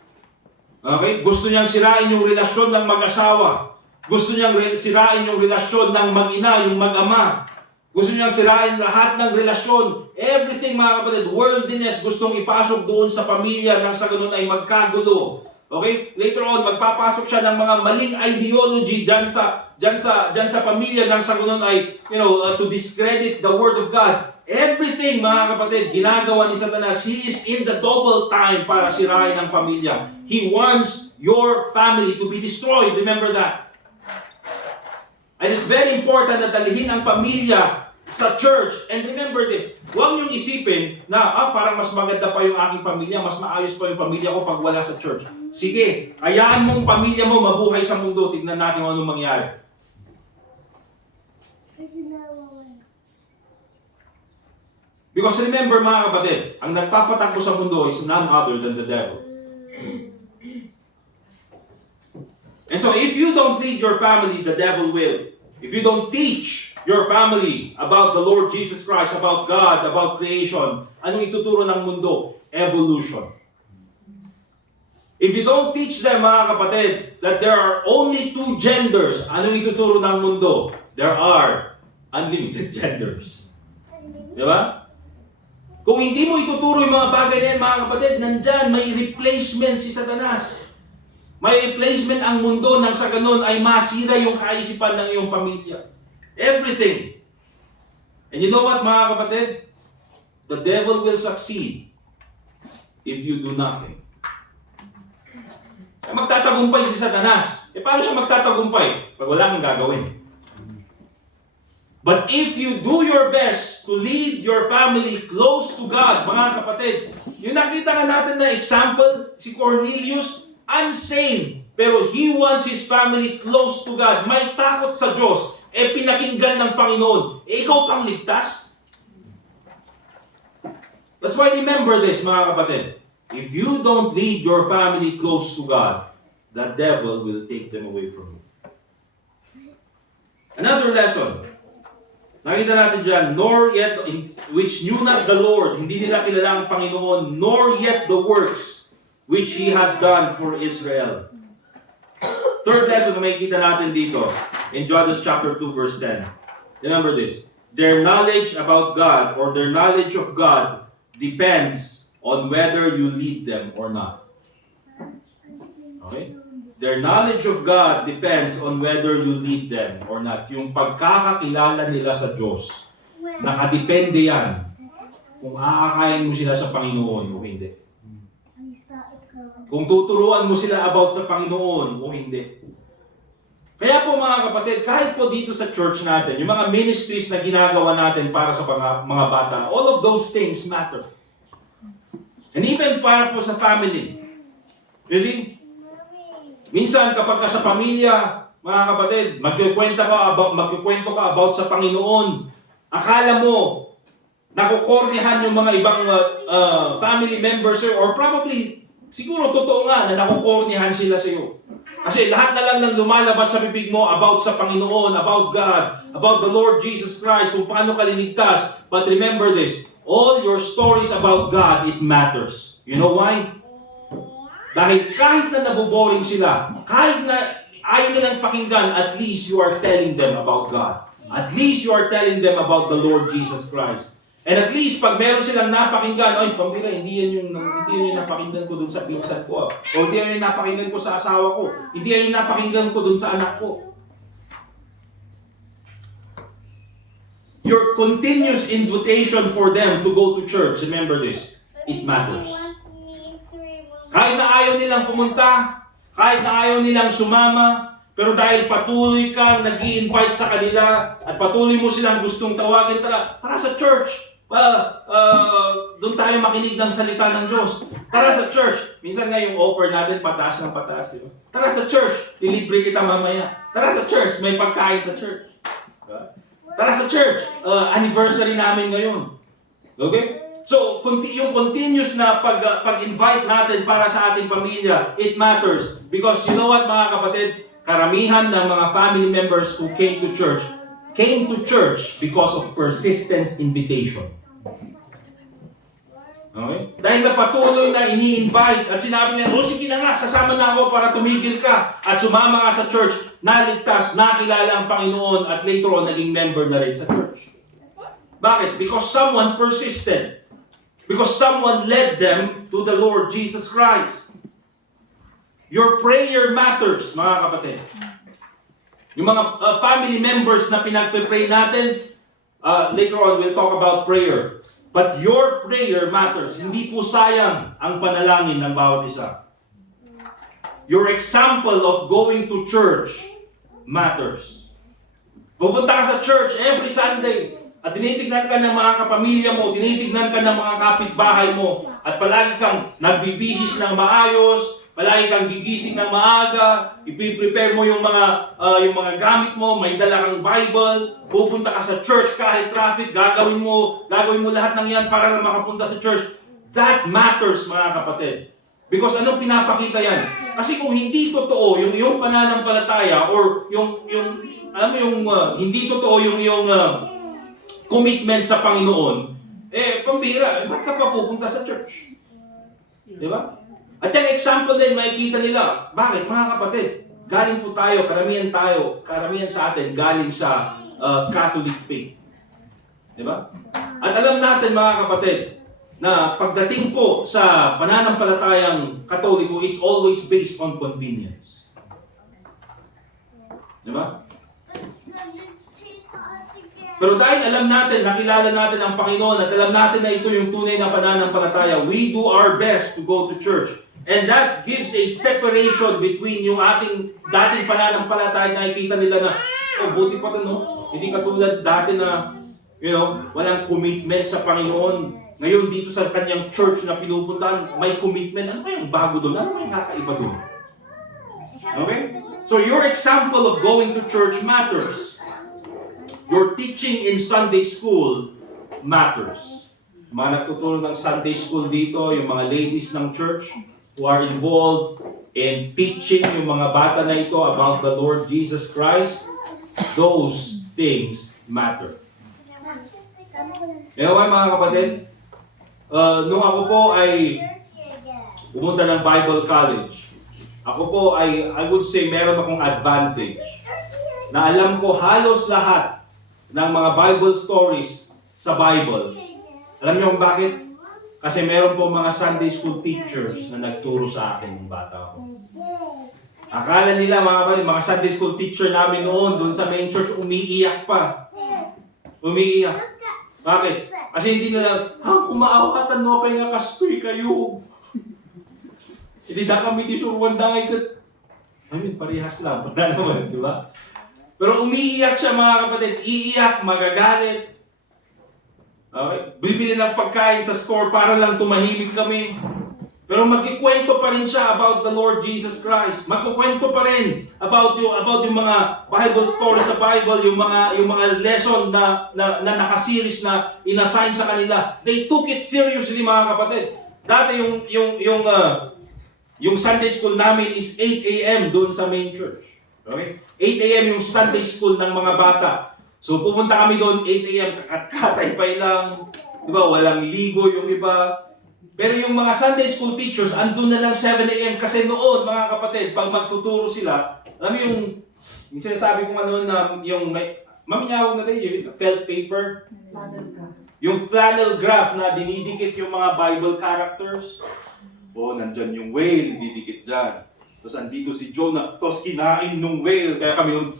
Okay? Gusto niyang sirain yung relasyon ng mag-asawa. Gusto niyang sirain yung relasyon ng mag-ina, yung mag-ama. Gusto niyang sirain lahat ng relasyon. Everything, mga kapatid, worldliness, gustong ipasok doon sa pamilya nang sa ganun ay magkagulo. Okay? Later on, magpapasok siya ng mga maling ideology dyan sa pamilya nang sa ganun ay, to discredit the Word of God. Everything, mga kapatid, ginagawa ni Satanas. He is in the double time para sirain ang pamilya. He wants your family to be destroyed. Remember that. And it's very important na dalhin ang pamilya sa church. And remember this, huwag niyong isipin na parang mas maganda pa yung aking pamilya, mas maayos pa yung pamilya ko pag wala sa church. Sige, hayaan mong pamilya mo mabuhay sa mundo, tignan natin kung anong mangyari. Because remember mga kapatid, ang nagpapatakbo sa mundo is none other than the devil. And so if you don't lead your family, the devil will. If you don't teach your family about the Lord Jesus Christ, about God, about creation, anong ituturo ng mundo? Evolution. If you don't teach them, mga kapatid, that there are only two genders, anong ituturo ng mundo? There are unlimited genders. Di ba? Kung hindi mo ituturo yung mga bagay na yan, mga kapatid, nandyan, may replacement si Satanas. May replacement ang mundo nang sa ganun ay masira yung kaisipan ng iyong pamilya. Everything. And you know what, mga kapatid? The devil will succeed if you do nothing. Magtatagumpay si Satanas. Paano siya magtatagumpay? Pag wala kang gagawin. But if you do your best to lead your family close to God, mga kapatid, yung nakita ka natin na example, si Cornelius, unsaved, pero he wants his family close to God. May takot sa Diyos, pinakinggan ng Panginoon. Ikaw pang ligtas? That's why remember this, mga kapatid. If you don't lead your family close to God, the devil will take them away from you. Another lesson. Nakita natin dyan, nor yet, which knew not the Lord, hindi nila kilala ang Panginoon, nor yet the works which He had done for Israel. Third lesson na makikita natin dito, in Judges chapter 2 verse 10. Remember this, their knowledge about God, or their knowledge of God, depends on whether you lead them or not. Okay? Their knowledge of God depends on whether you lead them or not. Yung pagkakakilala nila sa Diyos, nakadepende yan kung aakayin mo sila sa Panginoon o hindi. Kung tuturuan mo sila about sa Panginoon o hindi. Kaya po mga kapatid, kahit po dito sa church natin, yung mga ministries na ginagawa natin para sa mga bata, all of those things matter. And even para po sa family. You see? Minsan kapag ka sa pamilya, mga kapatid, magkikwento ka about sa Panginoon, akala mo, nakukornihan yung mga ibang family members or probably, siguro totoo nga na nakukornihan sila sa iyo. Kasi lahat na lang ng lumalabas sa bibig mo about sa Panginoon, about God, about the Lord Jesus Christ, kung paano ka liligtas. But remember this, all your stories about God, it matters. You know why? Dahil kahit na naboboring sila, kahit na ayaw nilang pakinggan, at least you are telling them about God. At least you are telling them about the Lord Jesus Christ. And at least pag meron silang napakinggan, ay, pambira, hindi yan yung napakinggan ko dun sa pinsan ko. O hindi yan yung napakinggan ko sa asawa ko. Hindi yan yung napakinggan ko dun sa anak ko. Your continuous invitation for them to go to church, remember this, it matters. Kahit na ayaw nilang pumunta, kahit na ayaw nilang sumama, pero dahil patuloy kang nag-i-invite sa kanila at patuloy mo silang gustong tawagin, tara sa church. Doon tayo makinig ng salita ng Diyos. Tara sa church. Minsan nga yung offer natin, pataas ng pataas. Diba? Tara sa church. Ilibre kita mamaya. Tara sa church. May pagkain sa church. Tara sa church. Anniversary namin ngayon. Okay? So, yung continuous na pag-invite natin para sa ating pamilya, it matters. Because you know what, mga kapatid? Karamihan ng mga family members who came to church because of persistence invitation. Okay? Dahil na patuloy na ini-invite at sinabi niya, sige na nga, sasama na ako para tumigil ka at sumama ka sa church, naligtas, nakilala ang Panginoon at later on naging member na rin sa church. Bakit? Because someone persisted. Because someone led them to the Lord Jesus Christ. Your prayer matters, mga kapatid. Yung mga family members na pinagpe-pray natin, later on we'll talk about prayer. But your prayer matters. Hindi po sayang ang panalangin ng bawat isa. Your example of going to church matters. Pupunta ka sa church every Sunday. at tinitignan ka ng mga kapamilya mo, tinitignan ka ng mga kapitbahay mo, at palagi kang nagbibihis ng maayos, palagi kang gigising ng maaga, ipiprepare mo yung mga gamit mo, may dala kang Bible, pupunta ka sa church kahit traffic, gagawin mo lahat ng yan para lang makapunta sa church. That matters, mga kapatid. Because anong pinapakita yan? Kasi kung hindi totoo yung iyong pananampalataya or hindi totoo yung iyong commitment sa Panginoon, pambira, ba't ka pa pupunta sa church? Di ba? At yung example din, makikita nila. Bakit? Mga kapatid, galing po tayo, karamihan sa atin, galing sa Catholic faith. Di ba? At alam natin, mga kapatid, na pagdating po sa pananampalatayang Katoliko, it's always based on convenience. Di ba? Pero dahil alam natin, nakilala natin ang Panginoon at alam natin na ito yung tunay na pananampalataya, we do our best to go to church. And that gives a separation between yung ating dating pananampalataya. Nakikita nila na, buti pa ito, no? Hindi katulad dati na, walang commitment sa Panginoon. Ngayon dito sa kanyang church na pinupuntahan, may commitment. Ano kayang bago doon? Ano kayang kakaiba doon? Okay? So your example of going to church matters. Your teaching in Sunday school matters. Mga nagtuturo ng Sunday school dito, yung mga ladies ng church who are involved in teaching yung mga bata na ito about the Lord Jesus Christ, those things matter. Anyway, mga kapatid, nung ako po ay pumunta ng Bible College, ako po ay, I would say, meron akong advantage na alam ko halos lahat ng mga Bible stories sa Bible. Alam niyo kung bakit? Kasi meron po mga Sunday school teachers na nagturo sa akin ng bata ko. Akala nila mga Sunday school teacher namin noon doon sa main church, umiiyak pa. Umiiyak. Bakit? Kasi hindi nila, kumaawatan mo kayo nga kastoy kayo. Hindi na kami di suruan dangay ka. Parehas lang. Wala naman, di ba? Pero umiiyak siya, mga kapatid. Iiyak, magagalit. Okay? Bibili ng pagkain sa store para lang tumahimik kami. Pero magkikwento pa rin siya about the Lord Jesus Christ. Magkukwento pa rin about yung mga Bible stories sa Bible, yung mga lesson na nakaseries na inassign sa kanila. They took it seriously, mga kapatid. Dati yung Sunday school namin is 8 a.m. doon sa main church. Okay? 8 a.m. yung Sunday school ng mga bata. So pupunta kami doon, 8 a.m. kakatay pa lang. Diba? Walang ligo yung iba. Pero yung mga Sunday school teachers, andun na lang 7 a.m. Kasi noon, mga kapatid, pag magtuturo sila, alam mo yung sinasabi kong na yung maminawag na tayo, yung felt paper. Yung flannel graph na dinidikit yung mga Bible characters. Nandyan yung whale, didikit dyan. Tapos andito si Jonah, tapos kinain nung whale, kaya kami yung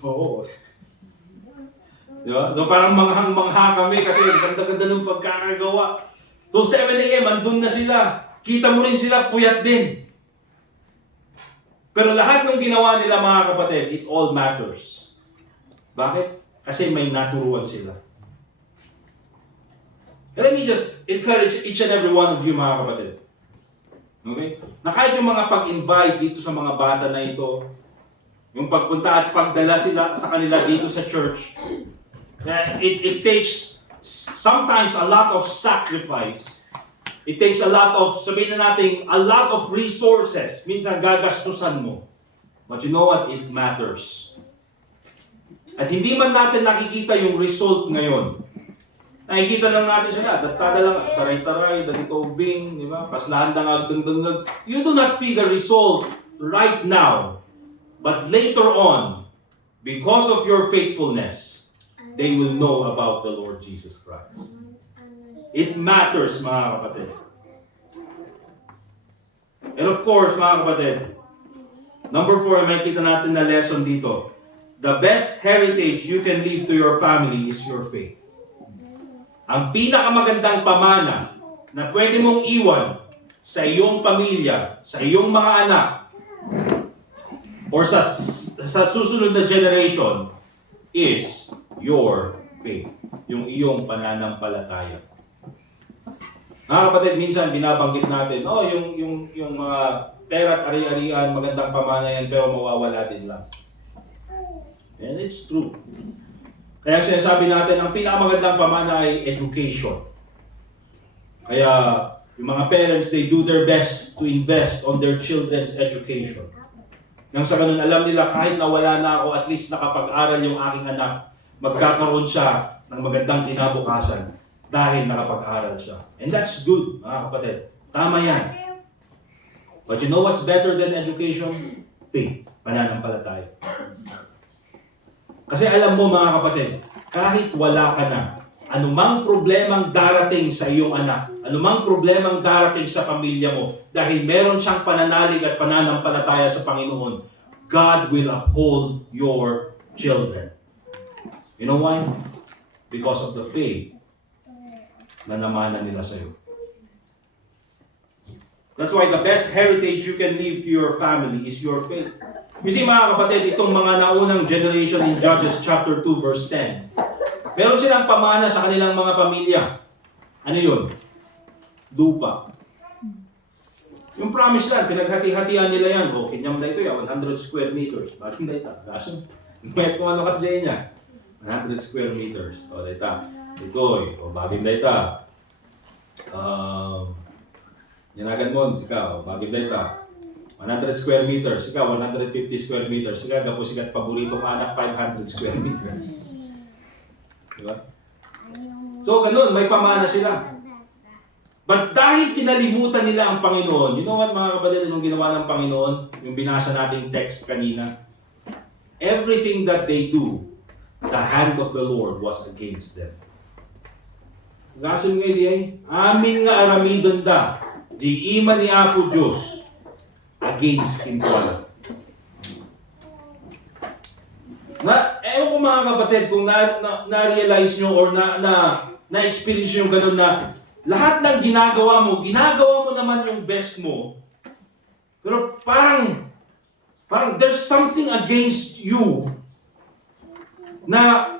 diba? So parang manghang-mangha kami kasi ganda-ganda ng pagkakagawa. So 7 a.m. andun na sila. Kita mo rin sila, puyat din. Pero lahat ng ginawa nila, mga kapatid, it all matters. Bakit? Kasi may naturuan sila. Let me just encourage each and every one of you, mga kapatid. Okay? Na kahit yung mga pag-invite dito sa mga bata na ito, yung pagpunta at pagdala sila sa kanila dito sa church, it takes sometimes a lot of sacrifice. It takes a lot of, sabihin na natin, a lot of resources. Minsan gagastusan mo. But you know what? It matters. At hindi man natin nakikita yung result ngayon. Nakikita lang natin sila, datada lang, taray-taray, dalitobing, di ba? Paslahan lang, agdang-dang-dang. You do not see the result right now. But later on, because of your faithfulness, they will know about the Lord Jesus Christ. It matters, mga kapatid. And of course, mga kapatid, number 4, makikita natin na lesson dito. The best heritage you can leave to your family is your faith. Ang pinakamagandang pamana na pwede mong iwan sa iyong pamilya, sa iyong mga anak, or sa susunod na generation is your faith. Yung iyong pananampalataya. Mga kapatid, minsan binabanggit natin, yung mga pera at ari-arian, magandang pamana yan, pero mawawala din lang. And it's true. Kaya sinasabi natin, ang pinakamagandang pamana ay education. Kaya yung mga parents, they do their best to invest on their children's education. Nang sa ganun, alam nila kahit nawala na ako, at least nakapag-aral yung aking anak, magkakaroon siya ng magandang kinabukasan dahil nakapag-aral siya. And that's good, mga kapatid. Tama yan. But you know what's better than education? Faith, pananampalataya. Kasi alam mo mga kapatid, kahit wala ka na, anumang problemang darating sa iyong anak, anumang problemang darating sa pamilya mo, dahil meron siyang pananalig at pananampalataya sa Panginoon, God will uphold your children. You know why? Because of the faith na namana nila sa iyo. That's why the best heritage you can leave to your family is your faith. You see mga kapatid, itong mga naunang generation in Judges chapter 2 verse 10, meron silang pamana sa kanilang mga pamilya. Ano yun? Lupa. Yung promise land, pinaghati-hatian nila yan. O, kinyam na ito yan, 100 square meters. Bakit na ito? Kaso, may kung ano kasi dyan niya. 100 square meters. O, ito. Ito, o, bagay na ito. Yanagan mo, sika, o, bagay na ito. 100 square meters, sika, 150 square meters. Sika, gapo sikat paboritong anak, 500 square meters. Diba? So, ganun, may pamana sila. But dahil kinalimutan nila ang Panginoon, you know what mga kapatid, anong ginawa ng Panginoon? Yung binasa nating text kanina. Everything that they do, the hand of the Lord was against them. Gason nga di amin nga aramidon da, di ima ni Apo Diyos, against him pala. Ewan ko mga kapatid, kung na-realize nyo or na-experience nyo yung ganun na lahat ng ginagawa mo naman yung best mo. Pero parang there's something against you na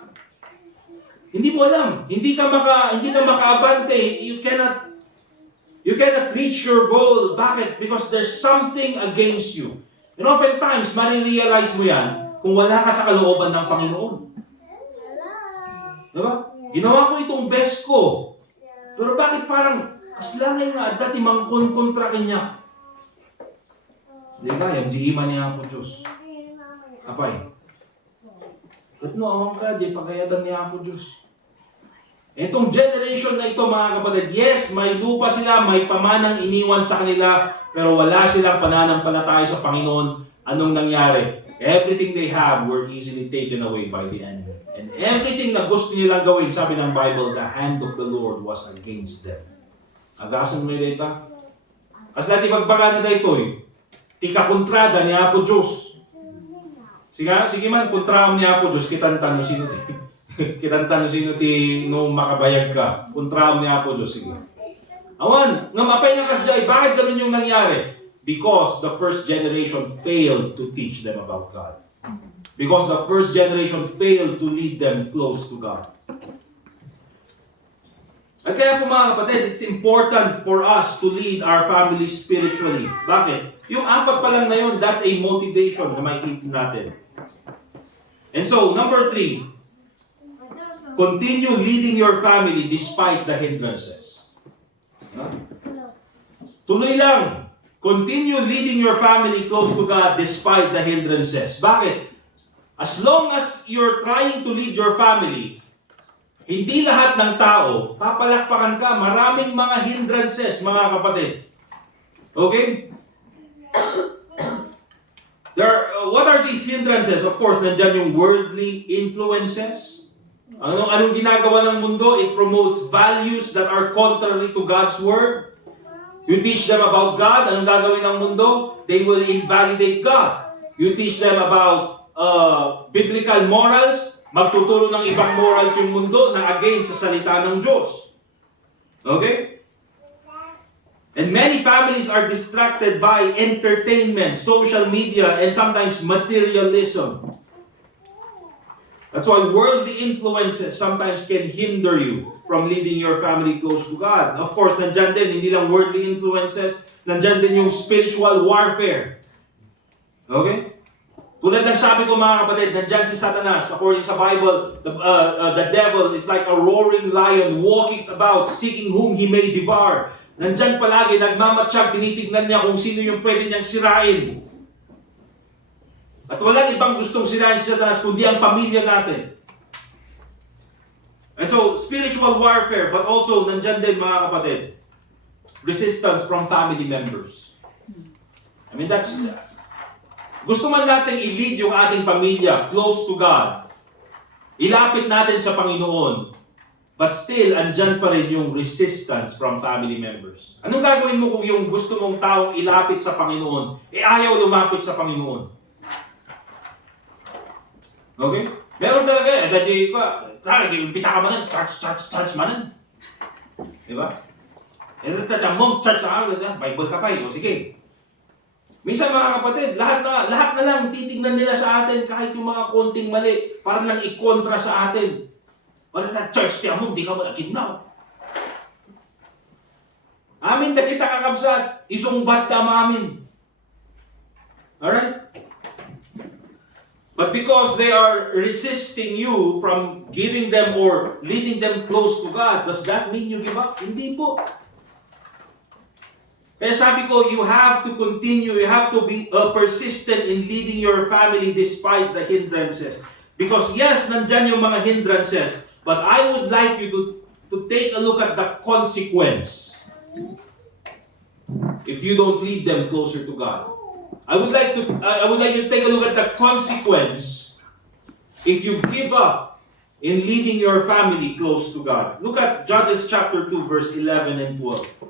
hindi mo alam. Hindi ka makaabante. You cannot reach your goal. Bakit? Because there's something against you. And oftentimes, marirealize mo yan kung wala ka sa kalooban ng Panginoon. Diba? Ginawa ko itong best ko. Pero bakit parang kaslanay nga at dati mangkonkontra kanya? Diba? Yung diima niya po Diyos. Apay. Ba't no, awang ka, di pagayatan niya po Diyos. Itong generation na ito mga kapatid, yes, may lupa sila, may pamanang iniwan sa kanila, pero wala silang pananampalataya sa Panginoon. Anong nangyari? Everything they have were easily taken away by the enemy. And everything na gusto nilang gawin, sabi ng Bible, the hand of the Lord was against them. Agasan mo yung data? Kasi natin magbaga na dito tika kontrada ni Apo Diyos. Sige man, kontraam ni Apo Diyos, kitanta no sino ti nung makabayag ka. Kontraam ni Apo Diyos, sige. Awan, nga mapay nga kasi bakit ganun yung nangyari? Because the first generation failed to teach them about God. Because the first generation failed to lead them close to God. At kaya po mga kapatid, it's important for us to lead our family spiritually. Bakit? Yung apat pa lang na yun, that's a motivation na makikita natin. And so, number 3, continue leading your family despite the hindrances. Tuloy lang. Continue leading your family close to God despite the hindrances. Bakit? As long as you're trying to lead your family, hindi lahat ng tao, papalakpakan ka, maraming mga hindrances, mga kapatid. Okay? What are these hindrances? Of course, nandyan yung worldly influences. Anong ginagawa ng mundo? It promotes values that are contrary to God's Word. You teach them about God, anong gagawin ng mundo? They will invalidate God. You teach them about biblical morals, magtuturo ng ibang morals yung mundo na against sa salita ng Diyos. Okay? And many families are distracted by entertainment, social media, and sometimes materialism. That's why worldly influences sometimes can hinder you from leading your family close to God. Of course, nandyan din, hindi lang worldly influences, nandyan din yung spiritual warfare. Okay? Tulad ng sabi ko mga kapatid, nandyan si Satanas. According sa Bible, the devil is like a roaring lion walking about, seeking whom he may devour. Nandyan palagi, nagmamatsyag, tinitignan niya kung sino yung pwede niyang sirain. At walang ibang gustong sirain si Satanas kundi ang pamilya natin. And so, spiritual warfare, but also, nandyan din mga kapatid, resistance from family members. I mean, that's... Gusto man natin i-lead yung ating pamilya close to God. Ilapit natin sa Panginoon. But still, andyan pa rin yung resistance from family members. Anong gagawin mo kung yung gusto mong taong ilapit sa Panginoon, ayaw lumapit sa Panginoon? Okay? Meron talaga eh. Dahil ka, pita ka manan, church manan. Diba? Mom, church Bible ka pa eh. O sige. Minsan mga kapatid, lahat na lang titignan nila sa atin kahit yung mga konting mali para lang i-kontra sa atin. Wala na church kaya mo, di ka malakid na. Amin na kita kakabsat, isungbat ka mamin. Alright? But because they are resisting you from giving them or leading them close to God, does that mean you give up? Hindi po. Kaya sabi ko, you have to continue, you have to be persistent in leading your family despite the hindrances. Because yes, nandyan yung mga hindrances, but I would like you to take a look at the consequence if you don't lead them closer to God. I would like you to take a look at the consequence if you give up in leading your family close to God. Look at Judges chapter 2, verse 11 and 12.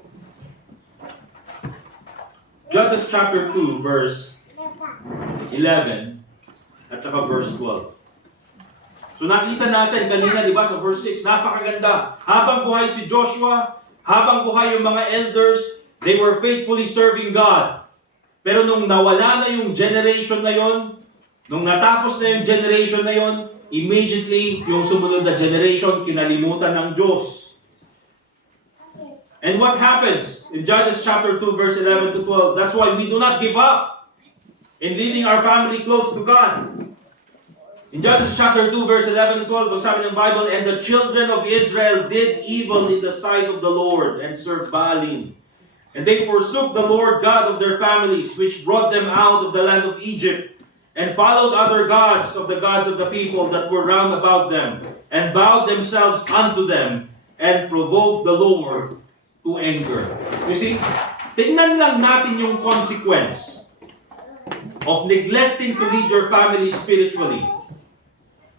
Judges chapter 2, verse 11 at saka verse 12. So nakita natin kanina, di ba, sa verse 6, napakaganda. Habang buhay si Joshua, habang buhay yung mga elders, they were faithfully serving God. Pero nung nawala na yung generation na yon, nung natapos na yung generation na yon, immediately yung sumunod na generation kinalimutan ng Diyos. And what happens in Judges chapter 2 verse 11 to 12? That's why we do not give up in leading our family close to God. In Judges chapter 2 verse 11 and 12, sabi ng Bible, and the children of Israel did evil in the sight of the Lord and served Baalim. And they forsook the Lord God of their families, which brought them out of the land of Egypt, and followed other gods of the gods of the people that were round about them, and bowed themselves unto them, and provoked the Lord to anger. You see, tingnan lang natin yung consequence of neglecting to lead your family spiritually.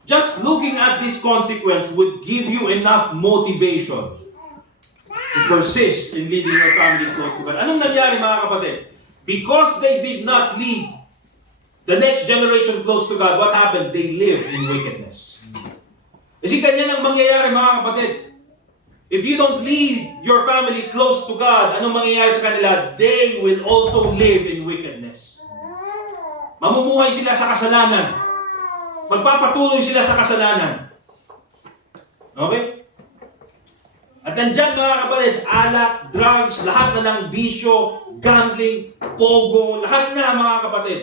Just looking at this consequence would give you enough motivation to persist in leading your family close to God. Anong nangyari mga kapatid? Because they did not lead the next generation close to God, what happened? They lived in wickedness. Kasi ganyan ang mangyayari mga kapatid. If you don't lead your family close to God, anong mangyayari sa kanila? They will also live in wickedness. Mamumuhay sila sa kasalanan. Magpapatuloy sila sa kasalanan. Okay? At nandyan mga kapatid, alak, drugs, lahat na ng bisyo, gambling, pogo, lahat na mga kapatid.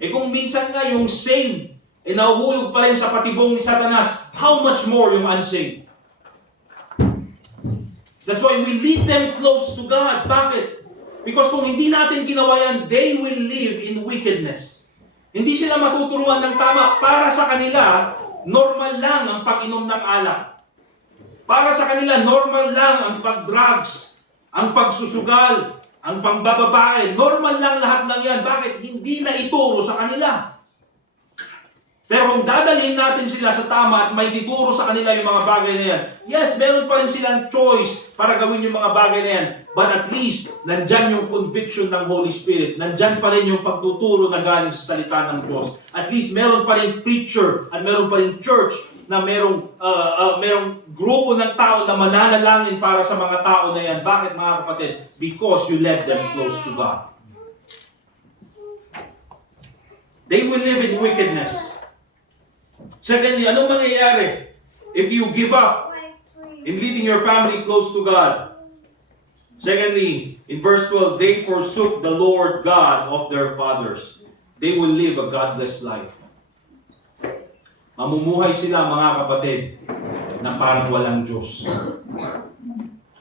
Eh kung minsan nga yung saved, nahuhulog pa rin sa patibong ni Satanas, how much more yung unsaved? That's why we lead them close to God. Bakit? Because kung hindi natin ginawa yan, they will live in wickedness. Hindi sila matuturuan ng tama. Para sa kanila, normal lang ang pag-inom ng alak. Para sa kanila, normal lang ang pag-drugs, ang pagsusugal, ang pangbababae. Normal lang lahat ng yan. Bakit? Hindi na ituro sa kanila. Pero kung dadalhin natin sila sa tama at may tituro sa kanila yung mga bagay na yan, yes, meron pa rin silang choice para gawin yung mga bagay na yan. But at least, nandyan yung conviction ng Holy Spirit. Nandyan pa rin yung pagtuturo na galing sa salita ng Diyos. At least, meron pa rin preacher at meron pa rin church na merong grupo ng tao na mananalangin para sa mga tao na yan. Bakit mga kapatid? Because you led them close to God. They will live in wickedness. Secondly, anong mangyayari if you give up in leading your family close to God? Secondly, in verse 12, they forsook the Lord God of their fathers. They will live a godless life. Mamumuhay sila, mga kapatid, na parang walang Diyos.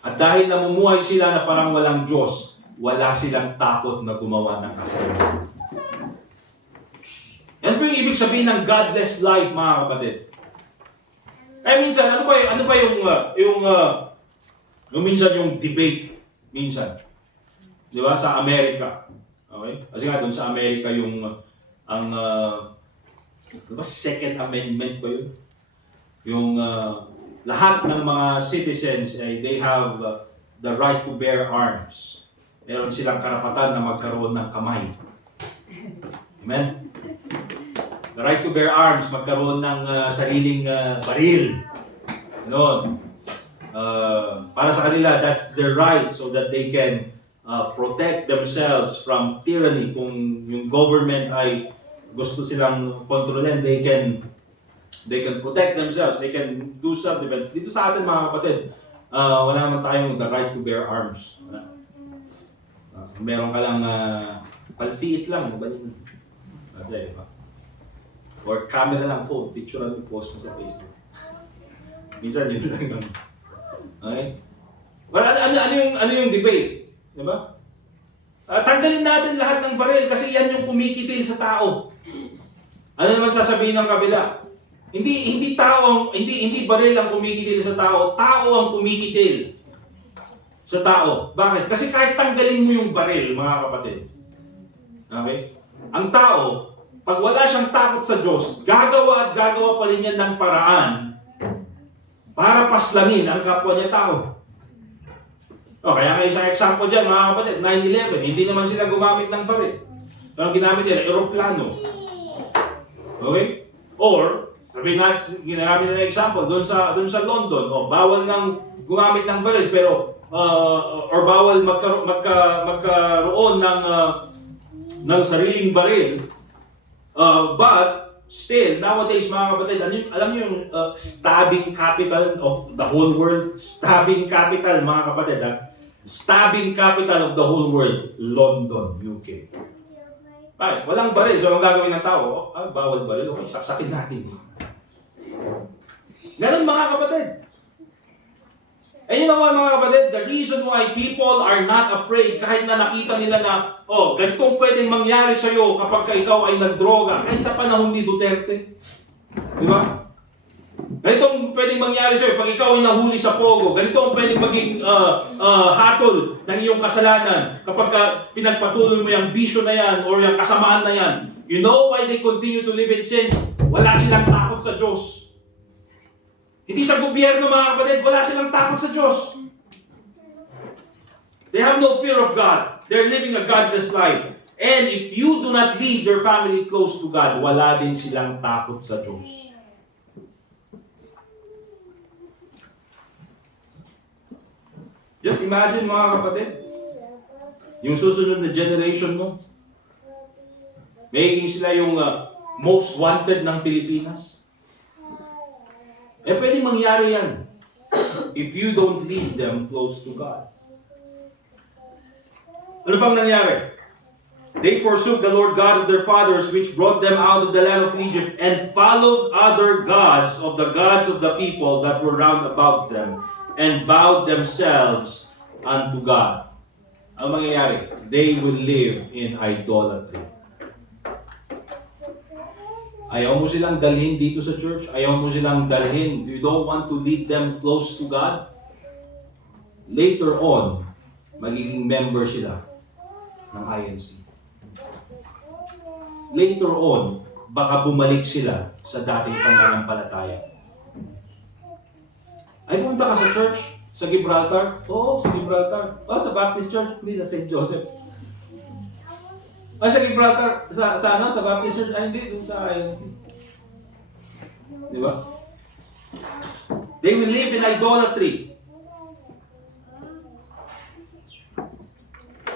At dahil namumuhay sila na parang walang Diyos, wala silang takot na gumawa ng kasalanan. Yan po yung ibig sabihin ng godless life, mga kapatid. Eh minsan, ano ba yung minsan yung debate minsan. 'Di ba sa Amerika? Okay? Kasi nga doon sa Amerika yung diba, Second Amendment ba yun? Yung lahat ng mga citizens they have the right to bear arms. Meron silang karapatan na magkaroon ng kamay. Amen? The right to bear arms, magkaroon ng sariling baril. Noon. Para sa kanila, that's their right so that they can protect themselves from tyranny. Kung yung government ay gusto silang kontrolin, they can protect themselves. They can do self-defense. Dito sa atin, mga kapatid, wala naman tayong the right to bear arms. Meron ka lang palsiit lang, mabalin. Or camera lang, phone, picture lang, post mo sa Facebook. Minsan yun lang yun. Okay? Well, ano yung debate? Diba? Tanggalin natin lahat ng baril kasi yan yung kumikitil sa tao. Ano naman sasabihin ng kabila? Hindi baril ang kumikitil sa tao, tao ang kumikitil sa tao. Bakit? Kasi kahit tanggalin mo yung baril, mga kapatid. Okay? Ang tao, pag wala siyang takot sa Diyos, gagawa pa rin yan ng paraan para paslamin ang kapwa niya tao. Kaya may isang example dyan, mga kapatid, 9/11, hindi naman sila gumamit ng baril. Ang ginamit nila, aeroplano. Okay? Or, sabihin natin, ginamit nila example, doon sa London, bawal nang gumamit ng baril, pero, or bawal magkaroon ng sariling baril. But, still, nowadays, mga kapatid, alam niyo yung stabbing capital of the whole world? Stabbing capital, mga kapatid, ha? Stabbing capital of the whole world, London, UK. Bakit? Walang baril. So, ang gagawin ng tao, bawal baril. Okay, saksakin natin. Ganun, mga kapatid. And you know what, mga kapatid? The reason why people are not afraid kahit na nakita nila na, ganitong pwedeng mangyari sa'yo kapag ikaw ay nagdroga, kahit sa panahon ni Duterte. Di ba? Ganitong pwedeng mangyari sa'yo pag ikaw ay nahuli sa pogo. Ganitong pwedeng maging hatol ng iyong kasalanan kapag pinagpatuloy mo yung bisyo na yan or yung kasamaan na yan. You know why they continue to live in sin? Wala silang takot sa Diyos. Hindi sa gobyerno, mga kapatid, wala silang takot sa Diyos. They have no fear of God. They're living a godless life. And if you do not lead your family close to God, wala din silang takot sa Diyos. Just imagine, mga kapatid, yung susunod na generation mo, magiging sila yung most wanted ng Pilipinas. Pwede mangyari yan if you don't lead them close to God. Ano bang nangyari? They forsook the Lord God of their fathers, which brought them out of the land of Egypt, and followed other gods of the people that were round about them, and bowed themselves unto God. Ang mangyayari? They will live in idolatry. Ayaw mo silang dalhin dito sa church? Ayaw mo silang dalhin? You don't want to lead them close to God? Later on, magiging member sila ng INC. Later on, baka bumalik sila sa dating pananampalataya. Ay, pumunta ka sa church? Sa Gibraltar? Oo, sa Gibraltar. Sa Baptist Church? Hindi, sa St. Joseph. Sa Gibraltar, sa Baptist Church, hindi, dun sa INC. Di ba? They will live in idolatry.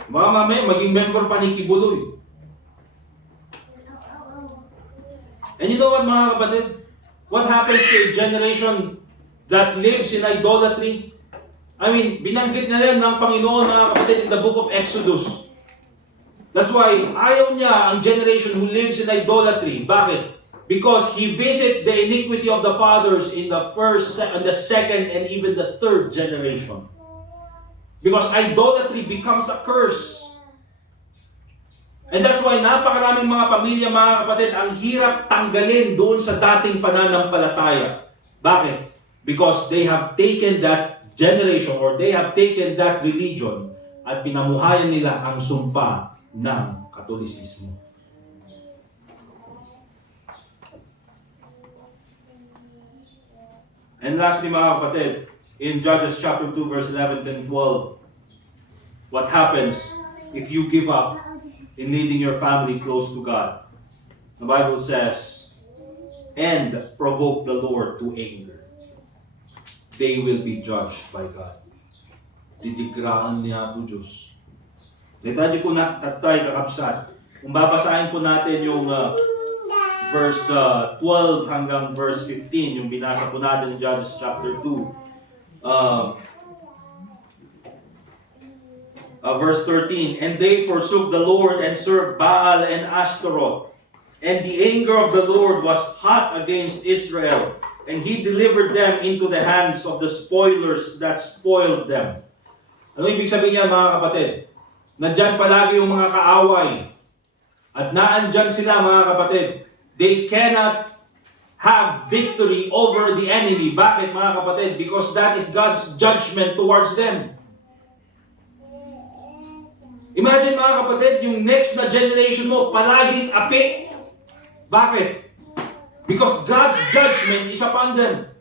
Baka mamaya, maging member pa ni Kibuloy. And you know what, mga kapatid? What happens to a generation that lives in idolatry? I mean, binanggit na rin ng Panginoon, mga kapatid, in the book of Exodus. That's why ayaw niya ang generation who lives in idolatry. Bakit? Because He visits the iniquity of the fathers in the first, and the second, and even the third generation. Because idolatry becomes a curse. And that's why napakaraming mga pamilya, mga kapatid, ang hirap tanggalin doon sa dating pananampalataya. Bakit? Because they have taken that generation or they have taken that religion at pinamuhayan nila ang sumpa ng Katolisismo. And lastly, mga kapatid, in Judges chapter 2 verse 11 and 12, what happens if you give up in leading your family close to God? The Bible says, and provoke the Lord to anger. They will be judged by God. Didigraan niya po Diyos. Detaje po na tatay kakapsat. Kung babasahin po natin yung verse 12 hanggang verse 15, yung binasa po natin in Judges chapter 2. Verse 13, and they forsook the Lord and served Baal and Ashtaroth. And the anger of the Lord was hot against Israel, and He delivered them into the hands of the spoilers that spoiled them. Ano ibig sabihin niya, mga kapatid? Nandyan palagi yung mga kaaway. At naandyan sila, mga kapatid. They cannot have victory over the enemy. Bakit, mga kapatid? Because that is God's judgment towards them. Imagine, mga kapatid, yung next na generation mo, palaging api. Bakit? Because God's judgment is upon them.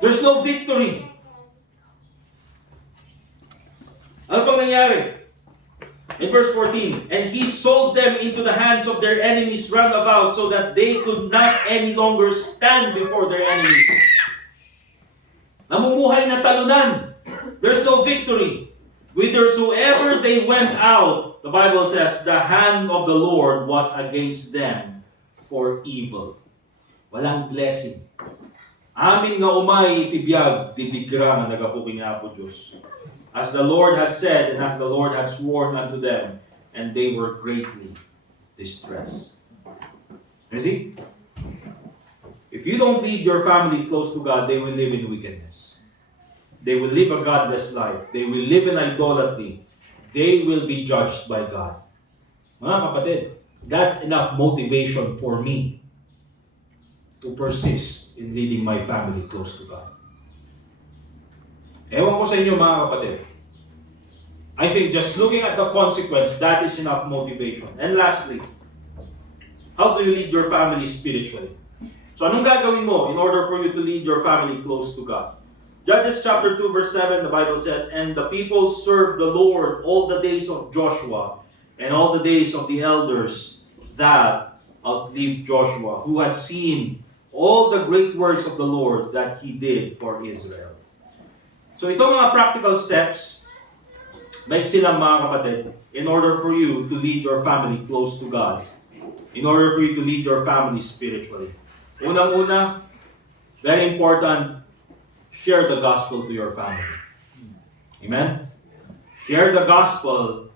There's no victory. Ano pang nangyari? In verse 14, and He sold them into the hands of their enemies round about so that they could not any longer stand before their enemies. Namumuhay na talunan. There's no victory. Whithersoever they went out, the Bible says, the hand of the Lord was against them for evil. Walang blessing. Amin nga umay tibiyag, didigra nga nagapuking nga po Diyos. As the Lord had said, and as the Lord had sworn unto them, and they were greatly distressed. You see? If you don't lead your family close to God, they will live in wickedness. They will live a godless life. They will live in idolatry. They will be judged by God. Mga kapatid, that's enough motivation for me to persist in leading my family close to God. Ewan ko sa inyo, mga kapatid. I think just looking at the consequence, that is enough motivation. And lastly, how do you lead your family spiritually? So anong gagawin mo in order for you to lead your family close to God? Judges chapter 2 verse 7, the Bible says, and the people served the Lord all the days of Joshua and all the days of the elders that outlived Joshua, who had seen all the great works of the Lord that He did for Israel. So ito mga practical steps, maiksi lang mga kapatid, in order for you to lead your family close to God. In order for you to lead your family spiritually. Unang-una, very important, share the gospel to your family. Amen? Share the gospel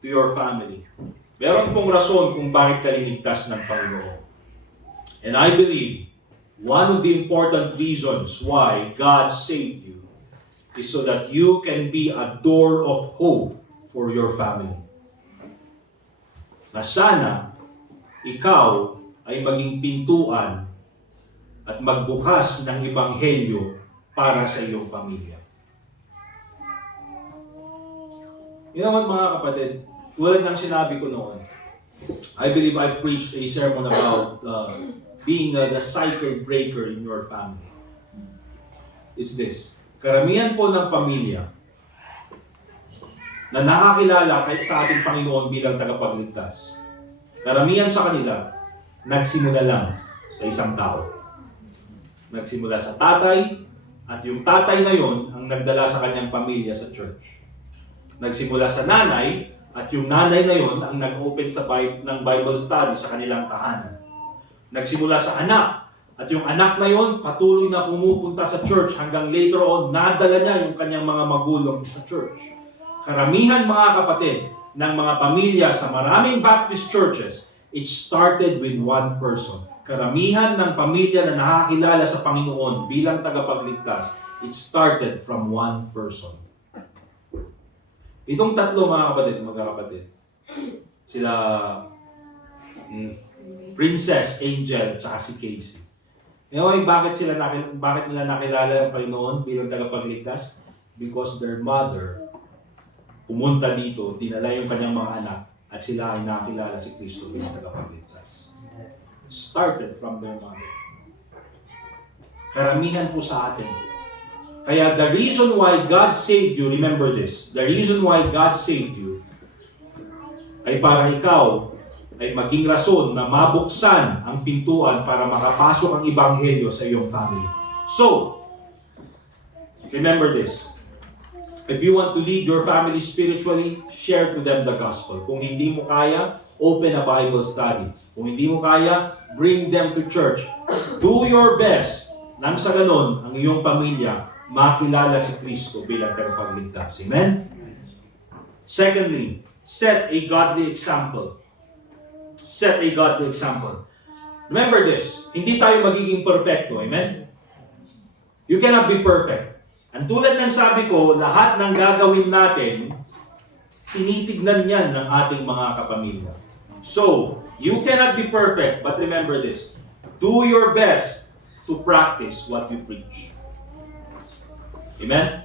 to your family. Meron pong rason kung bakit ka linigtas ng Panginoon. And I believe, one of the important reasons why God saved you is so that you can be a door of hope for your family. Na sana, ikaw ay maging pintuan at magbukas ng ebanghelyo para sa iyong pamilya. Yun naman mga kapatid, tulad ng sinabi ko noon, I believe I preached a sermon about being the cycle breaker in your family. It's this. Karamihan po ng pamilya na nakakilala sa ating Panginoon bilang tagapagligtas, karamihan sa kanila, nagsimula lang sa isang tao. Nagsimula sa tatay, at yung tatay na yon ang nagdala sa kanyang pamilya sa church. Nagsimula sa nanay, at yung nanay na yon ang nag-open ng Bible study sa kanilang tahanan. Nagsimula sa anak, At yung anak na yon patuloy na pumupunta sa church hanggang later on, nadala niya yung kanyang mga magulang sa church. Karamihan mga kapatid ng mga pamilya sa maraming Baptist churches, it started with one person. Karamihan ng pamilya na nakakilala sa Panginoon bilang tagapagligtas, it started from one person. Itong tatlo mga kapatid, magkakapatid, sila Princess, Angel, at si Casey. Anyway, bakit nila nakilala ang Panginoon bilang tagapagligtas? Because their mother pumunta dito, dinala yung kanyang mga anak, at sila ay nakilala si Kristo bilang tagapagligtas. Started from their mother. Karamihan po sa atin. Kaya the reason why God saved you, remember this, the reason why God saved you ay para ikaw ay maging rason na mabuksan ang pintuan para makapasok ang Ebanghelyo sa iyong family. So, remember this. If you want to lead your family spiritually, share to them the gospel. Kung hindi mo kaya, open a Bible study. Kung hindi mo kaya, bring them to church. Do your best nang sa ganon ang iyong pamilya makilala si Kristo bilang tagapagligtas. Amen? Secondly, set a godly example. Set a godly example. Remember this, hindi tayo magiging perfecto. Amen? You cannot be perfect. Ang tulad ng sabi ko, lahat ng gagawin natin, tinitignan yan ng ating mga kapamilya. So, you cannot be perfect, but remember this, do your best to practice what you preach. Amen?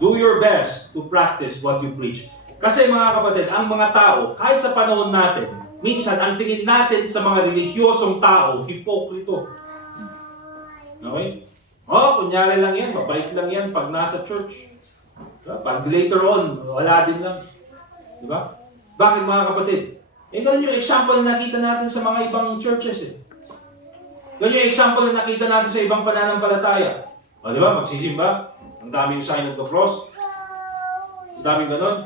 Do your best to practice what you preach. Kasi mga kapatid, ang mga tao, kahit sa panahon natin, minsan ang tingin natin sa mga relihiyosong tao, hipokrito. Okay? Kunyari lang yan, mabait lang yan pag nasa church. Pag later on, wala din lang. Diba? Bakit mga kapatid? Ganun yung example na nakita natin sa mga ibang churches eh. Ganun yung example na nakita natin sa ibang pananampalataya. Diba? Magsisimba, ang daming sign of the cross. Ang daming ganun.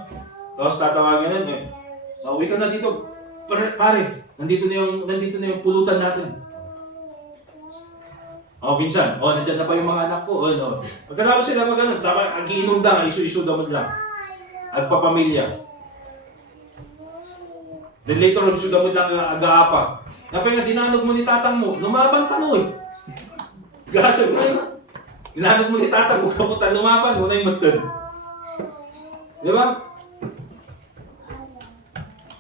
Tapos tatawagin yan eh. Uwi ka na dito. Pare, nandito na yung pulutan natin. Minsan, nandyan na pa yung mga anak ko. Pagkatapos sila mag-ganon, sama, ang giinom lang, isu-isu daw lang. Agpapamilya. Then later on, suda mo lang aga-apa. Napay nga, dinanog mo ni tatang mo, lumaban ka no eh. Gasag mo yun. Dinanog mo ni tatang mo, kamutan, lumaban mo na yung magtad. Di ba?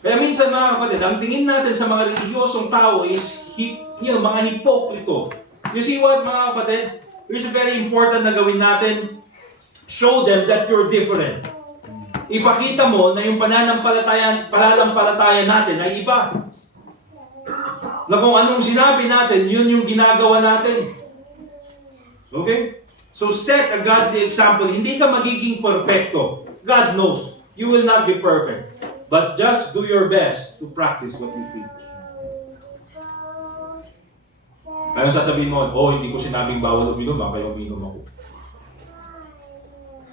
Kaya minsan mga kapatid, ang tingin natin sa mga relihiyosong tao is mga hipokrito. You see what mga kapatid? Here's a very important na gawin natin. Show them that you're different. Ipakita mo na yung pananampalataya natin ay iba. Na kung anong sinabi natin, yun yung ginagawa natin. Okay? So set a godly example. Hindi ka magiging perfecto. God knows. You will not be perfect. But just do your best to practice what you preach. Ano sasabihin mo? Hindi ko sinabing bawal uminom, kaya uminom ako.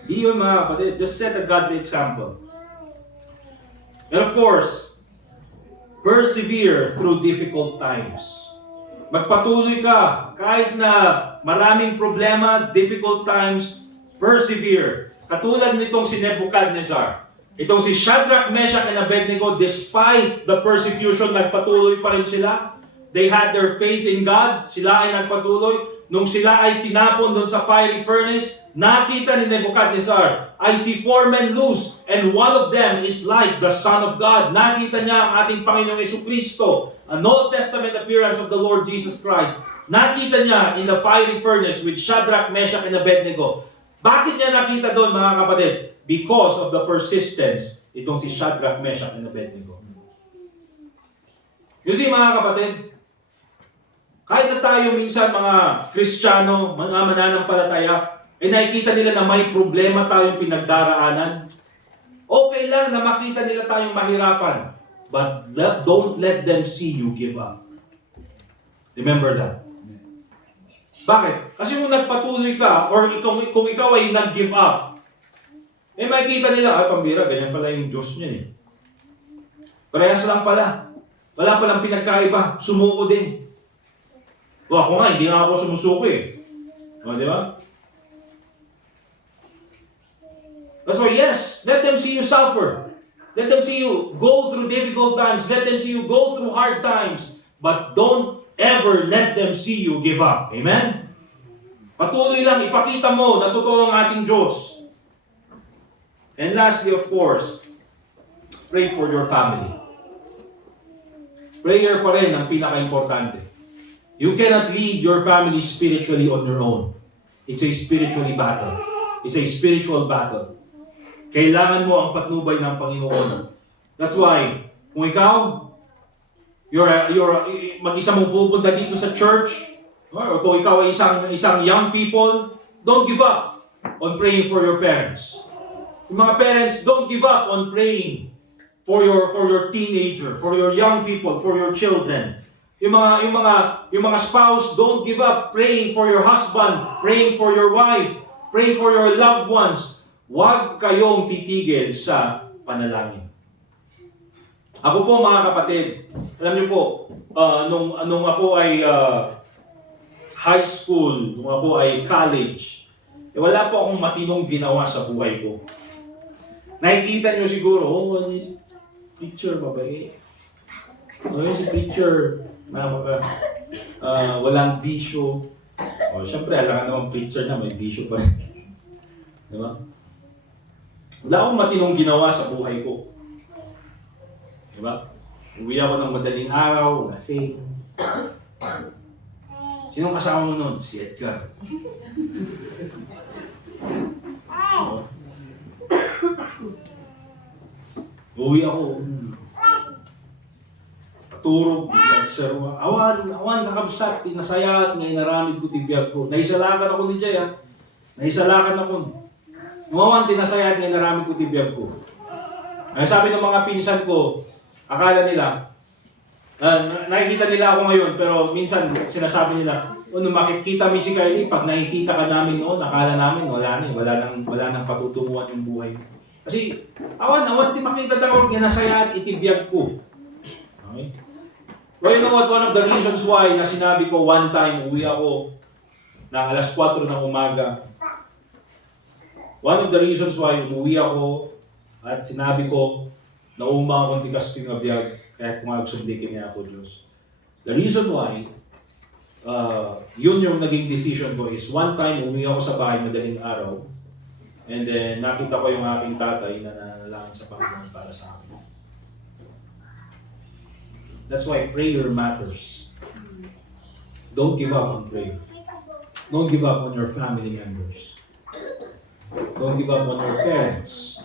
Di yun mga kapatid. Just set a godly example. And of course, persevere through difficult times. Magpatuloy ka. Kahit na maraming problema, difficult times, persevere. Katulad nitong si Nebuchadnezzar. Itong si Shadrach, Meshach, and Abednego, despite the persecution, nagpatuloy pa rin sila. They had their faith in God. Sila ay nagpatuloy. Nung sila ay tinapon doon sa fiery furnace, nakita ni Nebuchadnezzar, I see 4 men loose, and one of them is like the Son of God. Nakita niya ang ating Panginoong Jesucristo, an Old Testament appearance of the Lord Jesus Christ. Nakita niya in the fiery furnace with Shadrach, Meshach, and Abednego. Bakit niya nakita doon mga kapatid? Because of the persistence, itong si Shadrach, Meshach, and Abednego. You see mga kapatid, kahit na tayo minsan mga Kristiyano, mga mananampalataya, nakikita nila na may problema tayong pinagdaraanan. Okay lang na makita nila tayong mahirapan, but don't let them see you give up. Remember that. Bakit? Kasi kung nagpatuloy ka, or kung ikaw ay nag-give up, makikita nila, pambira, ganyan pala yung Diyos niya eh. Parehas lang pala. Wala palang pinagkaiba, sumuko din. O ako nga, hindi nga ako sumusuko eh. O, di ba? That's why, yes, let them see you suffer. Let them see you go through difficult times. Let them see you go through hard times. But don't ever let them see you give up. Amen? Patuloy lang, ipakita mo na totoo ang ating Diyos. And lastly, of course, pray for your family. Prayer pa rin ang pinaka-importante. You cannot lead your family spiritually on your own. It's a spiritually battle. It's a spiritual battle. Kailangan mo ang patnubay ng Panginoon. That's why, kung ikaw, mag-isa mong pupunta dito sa church, or kung ikaw ay isang young people, don't give up on praying for your parents. Yung mga parents, don't give up on praying for your teenager, for your young people, for your children. Yung mga spouse, don't give up praying for your husband, praying for your wife, praying for your loved ones. Huwag kayong titigil sa panalangin. Ako po mga kapatid, alam niyo po, nung ako ay high school, nung ako ay college, wala po akong matinong ginawa sa buhay ko. Nakikita niyo siguro, picture mabait. Si picture na walang bisyo. Siyempre, alam ka naman picture na may bisyo pa rin. Diba? Wala akong matinong ginawa sa buhay ko. Diba? Uwi ako ng madaling araw, lasing. Sinong kasama mo nun? Si Edgar. Uwi ako. Turog, nagsarwa. Awan, kakabsat, tinasayat, ngayon naramid ko tibiyag ko. Naisalakan ako ni Jay, ha? Naisalakan ako. Ngawan, tinasayat, ngayon naramid ko tibiyag ko. Ay, sabi ng mga pinsan ko, akala nila, nakikita nila ako ngayon, pero minsan sinasabi nila, nung makikita mi si Kylie, pag nakikita ka namin noon, akala namin, wala nang patutunguhan yung buhay. Kasi, awan, di makita ako, ginasayat, itibiyag ko. Okay? Well, you know what, one of the reasons why na sinabi ko one time, uwi ako ng alas 4 ng umaga. One of the reasons why umuwi ako at sinabi ko na umang akong tikas pinabiyag kaya kumagsundi kami ako Diyos. The reason why, yun yung naging decision ko is one time umuwi ako sa bahay madaling araw and then nakita ko yung aking tatay na nanalangin sa Panginoon para sa akin. That's why prayer matters. Don't give up on prayer. Don't give up on your family members. Don't give up on your parents.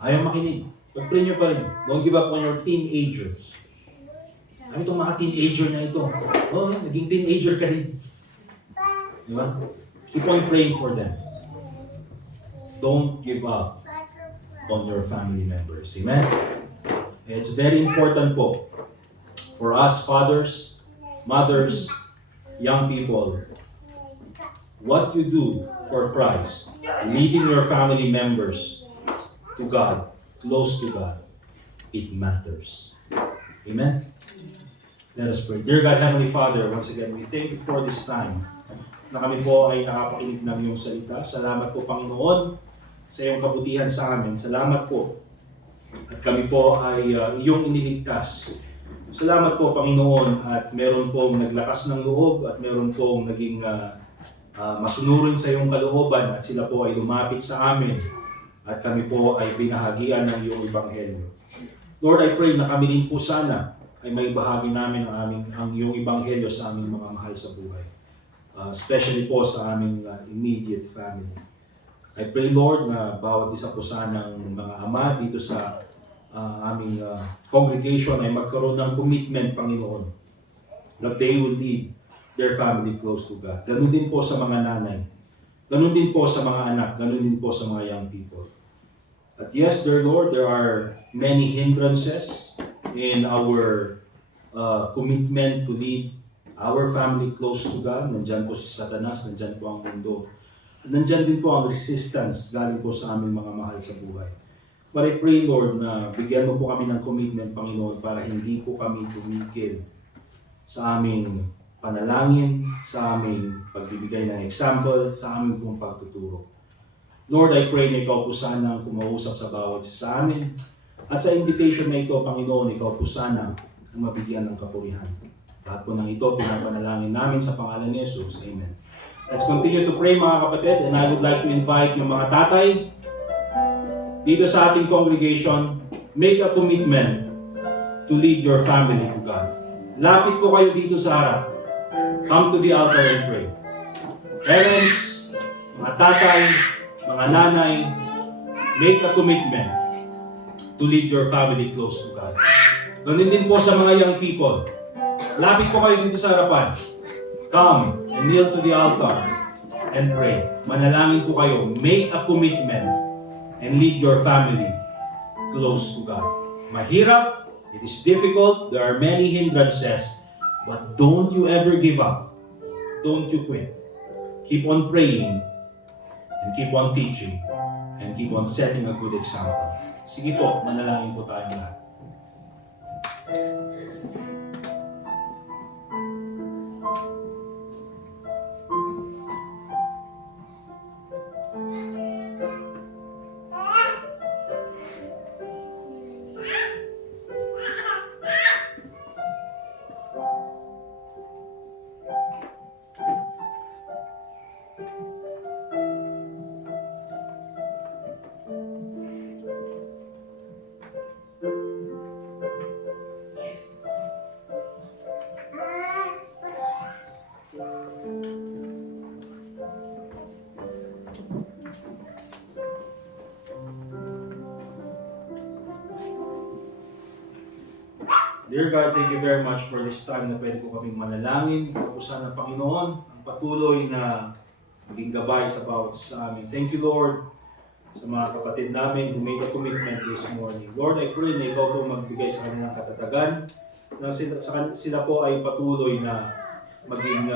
Ayaw makinig. Pag-pray nyo pa rin. Don't give up on your teenagers. Ano itong mga teenager na ito? Naging teenager ka rin. Diba? Keep on praying for them. Don't give up on your family members. Amen? It's very important po for us fathers, mothers, young people, what you do for Christ, leading your family members to God, close to God, it matters. Amen? Let us pray. Dear God, Heavenly Father, once again, we thank you for this time na kami po ay nakapakinig ng iyong salita. Salamat po, Panginoon, sa iyong kabutihan sa amin. Salamat po. At kami po ay iyong iniligtas. Salamat po, Panginoon, at meron pong naglakas ng loob at meron pong naging masunurin sa iyong kalooban at sila po ay lumapit sa amin at kami po ay binahagian ng iyong ebanghelyo. Lord, I pray na kami din po sana ay may bahagi namin ang iyong ebanghelyo sa aming mga mahal sa buhay. Especially po sa aming immediate family. I pray, Lord, na bawat isa po sanang mga ama dito sa aming congregation ay magkaroon ng commitment, Panginoon, that they will lead their family close to God. Ganun din po sa mga nanay. Ganun din po sa mga anak. Ganun din po sa mga young people. At yes, dear Lord, there are many hindrances in our commitment to lead our family close to God. Nandyan po si Satanas, nandyan po ang mundo. Nandyan din po ang resistance galing po sa aming mga mahal sa buhay. But I pray, Lord, na bigyan mo po kami ng commitment, Panginoon, para hindi po kami tumigil sa aming panalangin, sa aming pagbibigay ng example, sa aming pong pagtuturo. Lord, I pray na ikaw po sana ang kumausap sa bawat isa sa amin. At sa invitation na ito, Panginoon, ikaw po sana ang mabigyan ng kapurihan. Lahat po ng ito, pinapanalangin namin sa pangalan ni Jesus. Amen. Let's continue to pray mga kapatid, and I would like to invite yung mga tatay dito sa ating congregation, make a commitment to lead your family to God. Lapit po kayo dito sa harap. Come to the altar and pray. Parents, mga tatay, mga nanay, make a commitment to lead your family close to God. Ganun din po sa mga young people. Lapit po kayo dito sa harapan. Come and kneel to the altar and pray. Manalangin po kayo. Make a commitment and lead your family close to God. Mahirap, it is difficult, there are many hindrances, but don't you ever give up. Don't you quit. Keep on praying and keep on teaching and keep on setting a good example. Sige po, manalangin po tayong lahat. Dear God, thank you very much for this time na pwede po kaming manalangin. Ikaw po sana, Panginoon, ang patuloy na maging gabay sa bawat sa amin. Thank you, Lord, sa mga kapatid namin who made a commitment this morning. Lord, I pray na ikaw po magbigay sa kanilang katatagan, na sila po ay patuloy na maging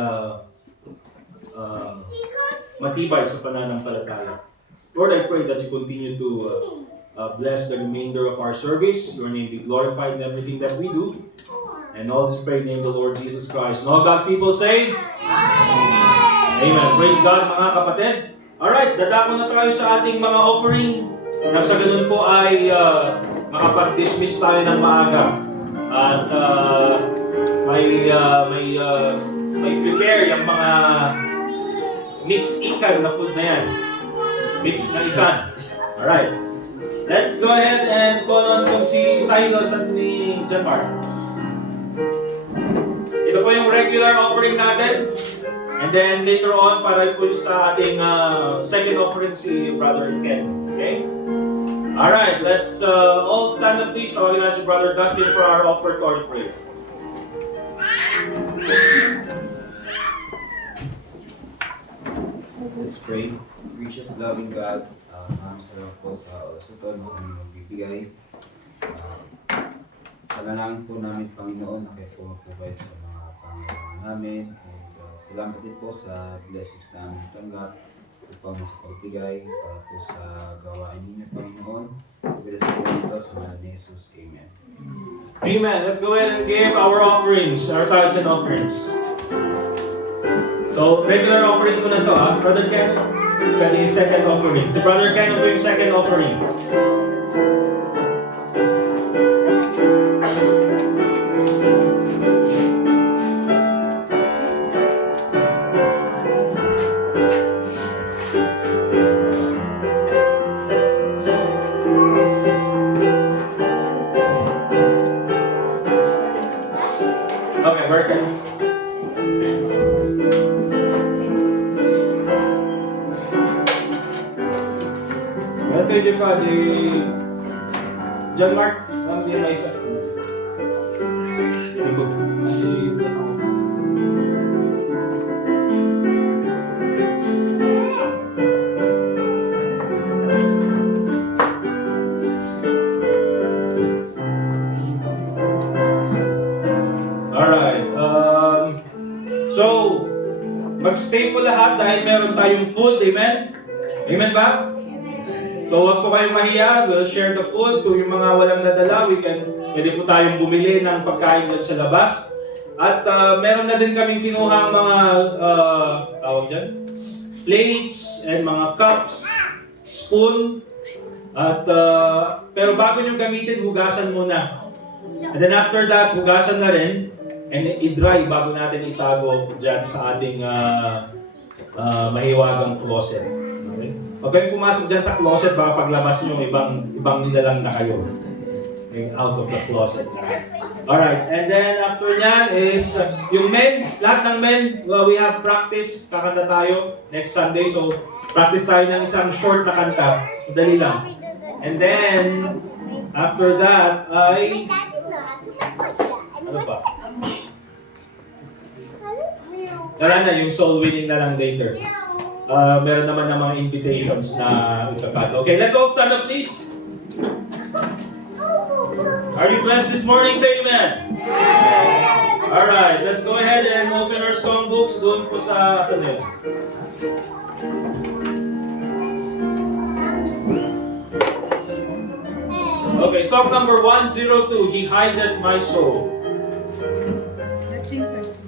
matibay sa pananampalataya. Lord, I pray that you continue to bless the remainder of our service. Your name be glorified in everything that we do. And all this pray in the name of the Lord Jesus Christ. And all God's people say, Amen. Praise God mga kapatid. Alright, dadako na tayo sa ating mga offering. Nang sa ganun po ay makapag-dismiss tayo ng maaga. At may prepare yung mga mixed ikan na food na yan. Mixed na ikan. Alright. Let's go ahead and call on kung si Silos at ni John Mark. Ito po yung regular offering natin. And then later on, para po sa ating second offering si Brother Ken. Okay? Alright, let's all stand up please. Tawagin natin si Brother Dustin for our offertory prayer. Let's pray. Gracious, loving God, maraming salamat po sa oras ito na kami magbibigay. Panalangin po namin, Panginoon, na kayo po mag-provide sa mga pangailangan namin. And salamat din po sa blessings na aming tanggap upang sa pagbigay para po sa gawain ninyo, Panginoon. Bilas po ito sa mga ni Jesus. Amen. Amen. Let's go ahead and give our offerings, our tithes and offerings. So, regular offering ko na to, ha? Brother Ken, pwede yung second offering. Si Brother Ken, ito yung second offering. Okay, where can... Pwede pa di John Mark, ang di may isa. Alright, so mag-stay po lahat dahil meron tayong food, amen? Amen ba? So wag po kayong mahiya, we'll share the food. Kung yung mga walang nadala, pwede po tayong bumili ng pagkain dyan sa labas. At meron na din kaming kinuha mga tawag dyan, plates and mga cups, spoon. At pero bago nyo gamitin, hugasan muna. And then after that, hugasan na rin and i-dry bago natin itago dyan sa ating mahiwagang closet. Okay? Huwag kayong pumasok dyan sa closet, baka paglabas nyo, ibang nilalang na kayo. Okay, out of the closet. Alright, and then after nyan is yung men, lahat ng men, we have practice, kakanta tayo next Sunday. So, practice tayo ng isang short na kanta. Madali lang. And then, after that ay... Ano pa? Wala na, yung soul winning na lang later. Meron naman ng mga invitations na ikakat. Okay, let's all stand up please. Are you blessed this morning? Say amen. Alright, let's go ahead and open our songbooks. Doon po sa yun? Okay, song number 102, He Hideth My Soul. Let's sing first.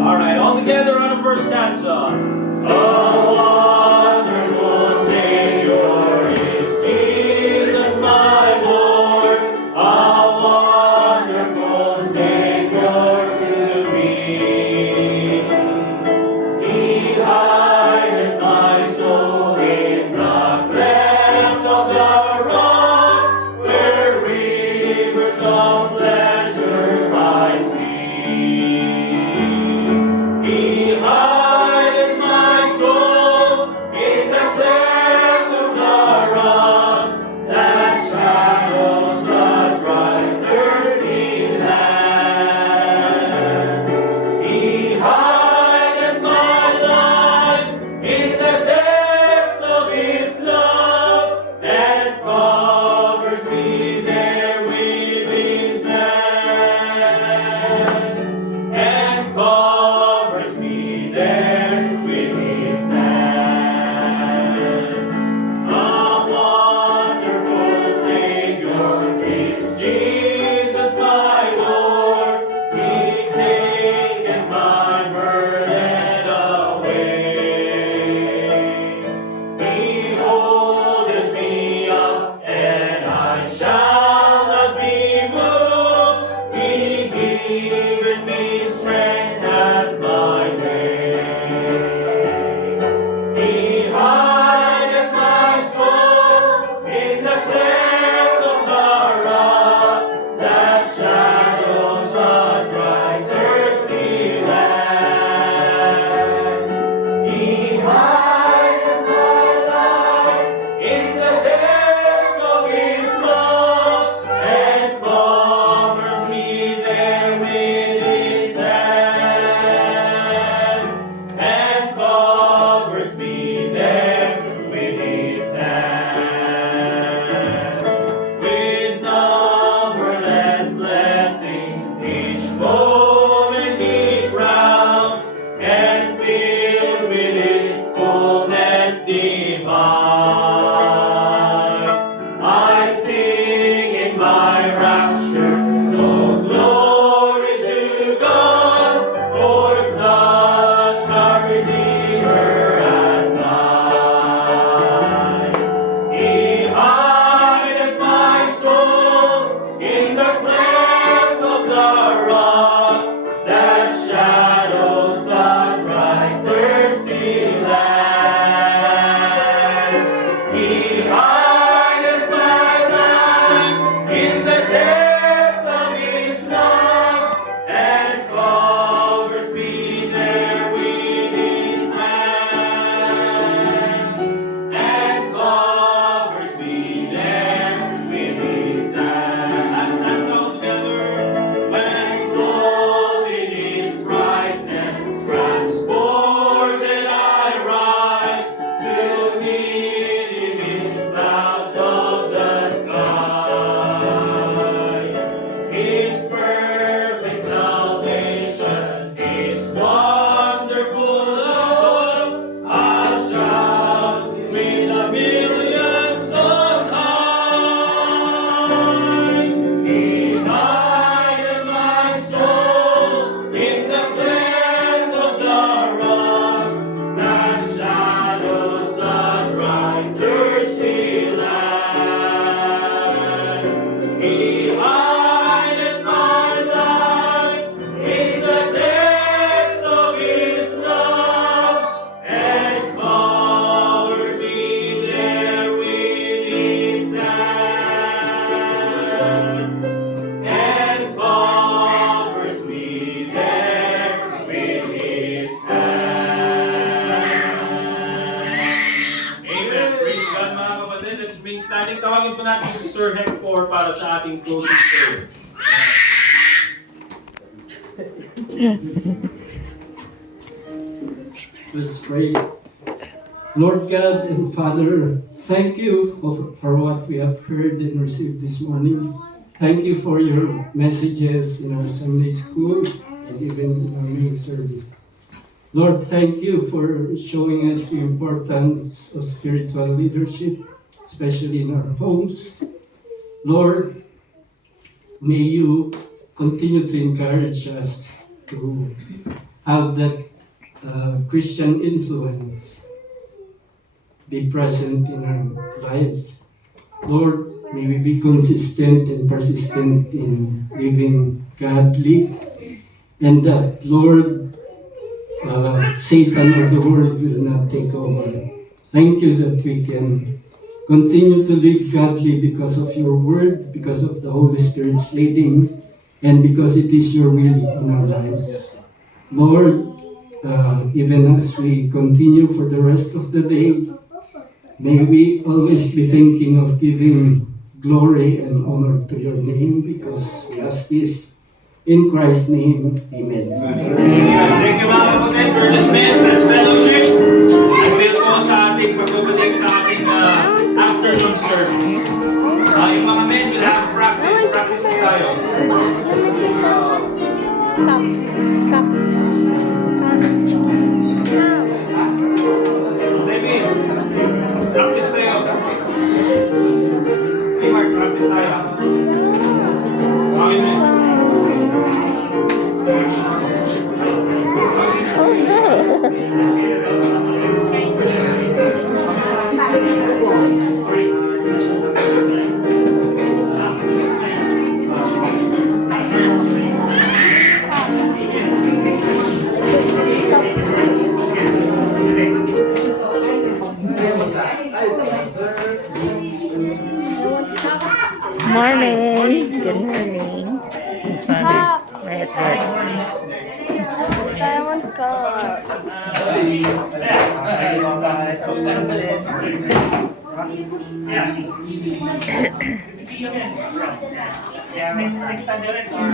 Alright, all together on the first stanza. A wonderful Savior is Jesus my Lord. A wonderful Savior to me. He hideth my soul in the cleft of the rock, where rivers of pleasures I see. He hideth my soul Dalawin po natin si Sir Hector para sa ating closing prayer. Let's pray. Lord God and Father, thank you for what we have heard and received this morning. Thank you for your messages in our Sunday school and even in our main service. Lord, thank you for showing us the importance of spiritual leadership, especially in our homes. Lord, may you continue to encourage us to have that Christian influence be present in our lives. Lord, may we be consistent and persistent in living godly, and that, Lord, Satan or the world will not take over. Thank you that we can continue to live godly because of your word, because of the Holy Spirit's leading, and because it is your will in our lives. Lord, even as we continue for the rest of the day, may we always be thinking of giving glory and honor to your name, because we ask this in Christ's name. Amen. Thank you mga kapatid. We're dismissed. Let's fellowship. Until po sa ating pagbabalik sa ating afternoon service. Yung mga men will have practice. Practice po tayo. Stevie, practice tayo. Hey Mark, practice tayo. Okay, men. Morning. Good morning. Diamond Cup. Yeah, 600 or